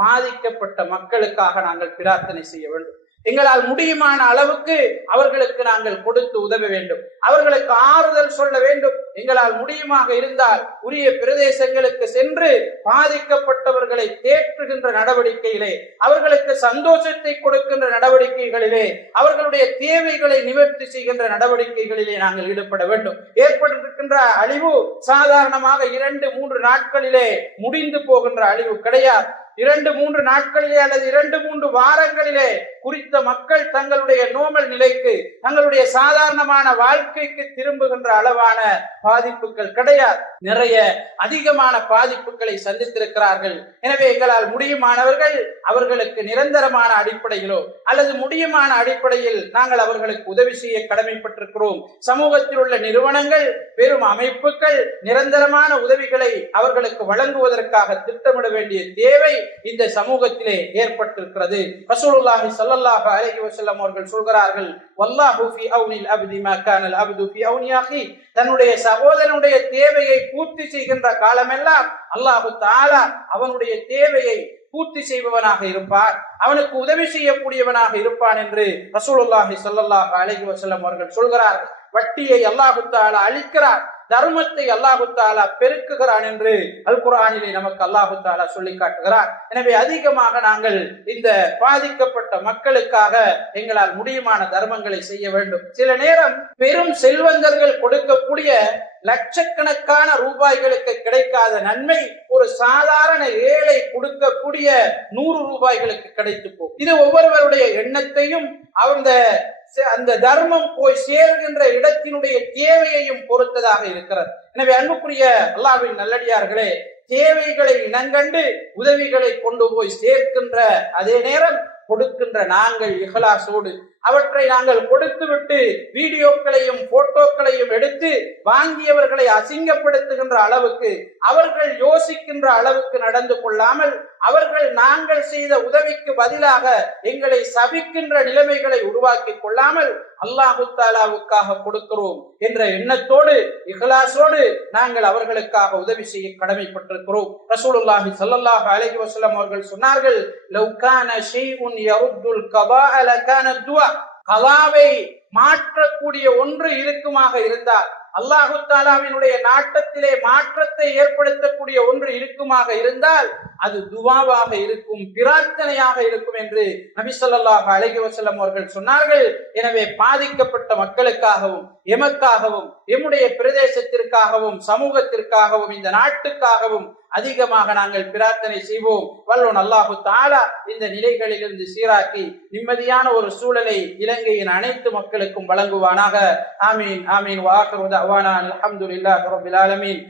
பாதிக்கப்பட்ட மக்களுக்காக நாங்கள் பிரார்த்தனை செய்ய வேண்டும். எங்களால் முடியுமான அளவுக்கு அவர்களுக்கு நாங்கள் கொடுத்து உதவ வேண்டும். அவர்களுக்கு ஆறுதல் சொல்ல வேண்டும். எங்களால் முடியுமாக இருந்தால் உரிய பிரதேசங்களுக்கு சென்று பாதிக்கப்பட்டவர்களை தேற்றுகின்ற நடவடிக்கையிலே, அவர்களுக்கு சந்தோஷத்தை கொடுக்கின்ற நடவடிக்கைகளிலே, அவர்களுடைய தேவைகளை நிவர்த்தி செய்கின்ற நடவடிக்கைகளிலே நாங்கள் ஈடுபட வேண்டும். ஏற்பட்டிருக்கின்ற அழிவு சாதாரணமாக 2-3 நாட்களிலே முடிந்து போகின்ற அழிவு கிடையாது. 2-3 நாட்களிலே அல்லது 2-3 வாரங்களிலே குறித்த மக்கள் தங்களுடைய நோமல் நிலைக்கு, தங்களுடைய சாதாரணமான வாழ்க்கைக்கு திரும்புகின்ற அளவான பாதிப்புகள் கிடையாது. நிறைய அதிகமான பாதிப்புகளை சந்தித்திருக்கிறார்கள். எனவே எங்களால் முடியுமானவர்கள் அவர்களுக்கு நிரந்தரமான அடிப்படையிலோ அல்லது முடியுமான அடிப்படையில் நாங்கள் அவர்களுக்கு உதவி செய்ய கடமைப்பட்டிருக்கிறோம். சமூகத்தில் உள்ள நிறுவனங்கள், பெரும் அமைப்புகள் நிரந்தரமான உதவிகளை அவர்களுக்கு வழங்குவதற்காக திட்டமிட வேண்டிய தேவை இந்த சமூகத்திலே ஏற்பட்டிருக்கிறது. ரசூலுல்லாஹி ஸல்லல்லாஹு அலைஹி வஸல்லம் அவர்கள் சொல்கிறார்கள், வல்லாஹு ஃபீ அவ்னில் அப்தி மா கானல் அப்து ஃபீ அவ்னி அஹி. தன்னுடைய சகோதரனுடைய தேவையை பூர்த்தி செய்கின்ற காலமெல்லாம் அல்லாஹு தஆலா அவனுடைய தேவையை பூர்த்தி செய்பவனாக இருப்பார், அவனுக்கு உதவி செய்யக்கூடியவனாக இருப்பான் என்று ரசூலுல்லாஹி ஸல்லல்லாஹு அலைஹி வஸல்லம் அவர்கள் சொல்கிறார்கள். வட்டியை அல்லாஹு தஆலா அழிக்கிறார், தர்மத்தை அல்லாஹு தஆலா பெருக்குகிறான் என்று அல் குர்ஆனிலே நமக்கு அல்லாஹு தஆலா சொல்லி காட்டுகிறார். எனவே அதிகமாக நாங்கள் இந்த பாதிக்கப்பட்ட மக்களுக்காக எங்களால் முடியுமான தர்மங்களை செய்ய வேண்டும். சில நேரம் பெரும் செல்வந்தர்கள் கொடுக்கக்கூடிய லட்சக்கணக்கான ரூபாய்களுக்கு கிடைக்காத நன்மை ஒரு சாதாரண ஏழை கொடுக்கக்கூடிய 100 ரூபாய்களுக்கு கிடைத்து போகும். இது ஒவ்வொருவருடைய எண்ணத்தையும் அந்த தர்மம் போய் சேர்கின்ற இடத்தினுடைய தேவையையும் பொறுத்ததாக இருக்கிறது. எனவே அன்புக்குரிய அல்லாஹ்வின் நல்லடியார்களே, தேவைகளை இனங்கண்டு உதவிகளை கொண்டு போய் சேர்க்கின்ற அதே நேரம் கொடுக்கின்ற நாங்கள் இஹ்லாஸோடு அவற்றை நாங்கள் கொடுத்துவிட்டு வீடியோக்களையும் போட்டோக்களையும் எடுத்து வாங்கியவர்களை அசிங்கப்படுத்துகின்ற அளவுக்கு, அவர்கள் யோசிக்கின்ற அளவுக்கு நடந்து கொள்ளாமல், அவர்கள் நாங்கள் செய்த உதவிக்கு பதிலாக எங்களை சபிக்கின்ற நிலைமைகளை உருவாக்கி கொள்ளாமல் அல்லாஹு தஆலாவுக்காக கொடுக்கிறோம் என்ற எண்ணத்தோடு இஹ்லாஸோடு நாங்கள் அவர்களுக்காக உதவி செய்ய கடமைப்பட்டிருக்கிறோம். ரசூலுல்லாஹி ஸல்லல்லாஹு அலைஹி வஸல்லம் அவர்கள் சொன்னார்கள், லவ் கான ஷைஉன் யருத்துல் கபாஅ லகான துஆ. கலாவை மாற்றக்கூடிய ஒன்று இருக்குமாக இருந்தால், அல்லாஹு தஆலாவினுடைய நாட்டத்திலே மாற்றத்தை ஏற்படுத்தக்கூடிய ஒன்று இருக்குமாக இருந்தால் அது துவாவாக இருக்கும், பிரார்த்தனையாக இருக்கும் என்று நபி ஸல்லல்லாஹு அலைஹி வஸல்லம் அவர்கள் சொன்னார்கள். எனவே பாதிக்கப்பட்ட மக்களுக்காகவும், எமக்காகவும், எம்முடைய பிரதேசத்திற்காகவும், சமூகத்திற்காகவும், இந்த நாட்டுக்காகவும் அதிகமாக நாங்கள் பிரார்த்தனை செய்வோம். வல்லோன் அல்லாஹு தஆலா இந்த நிலைகளிலிருந்து சீராக்கி நிம்மதியான ஒரு சூழலை இலங்கையின் அனைத்து மக்களுக்கும் வழங்குவானாக. ஆமீன் ஆமீன். வ ஆகிரு தஅவானா அல்ஹம்துலில்லாஹி ரப்பில் ஆலமீன்.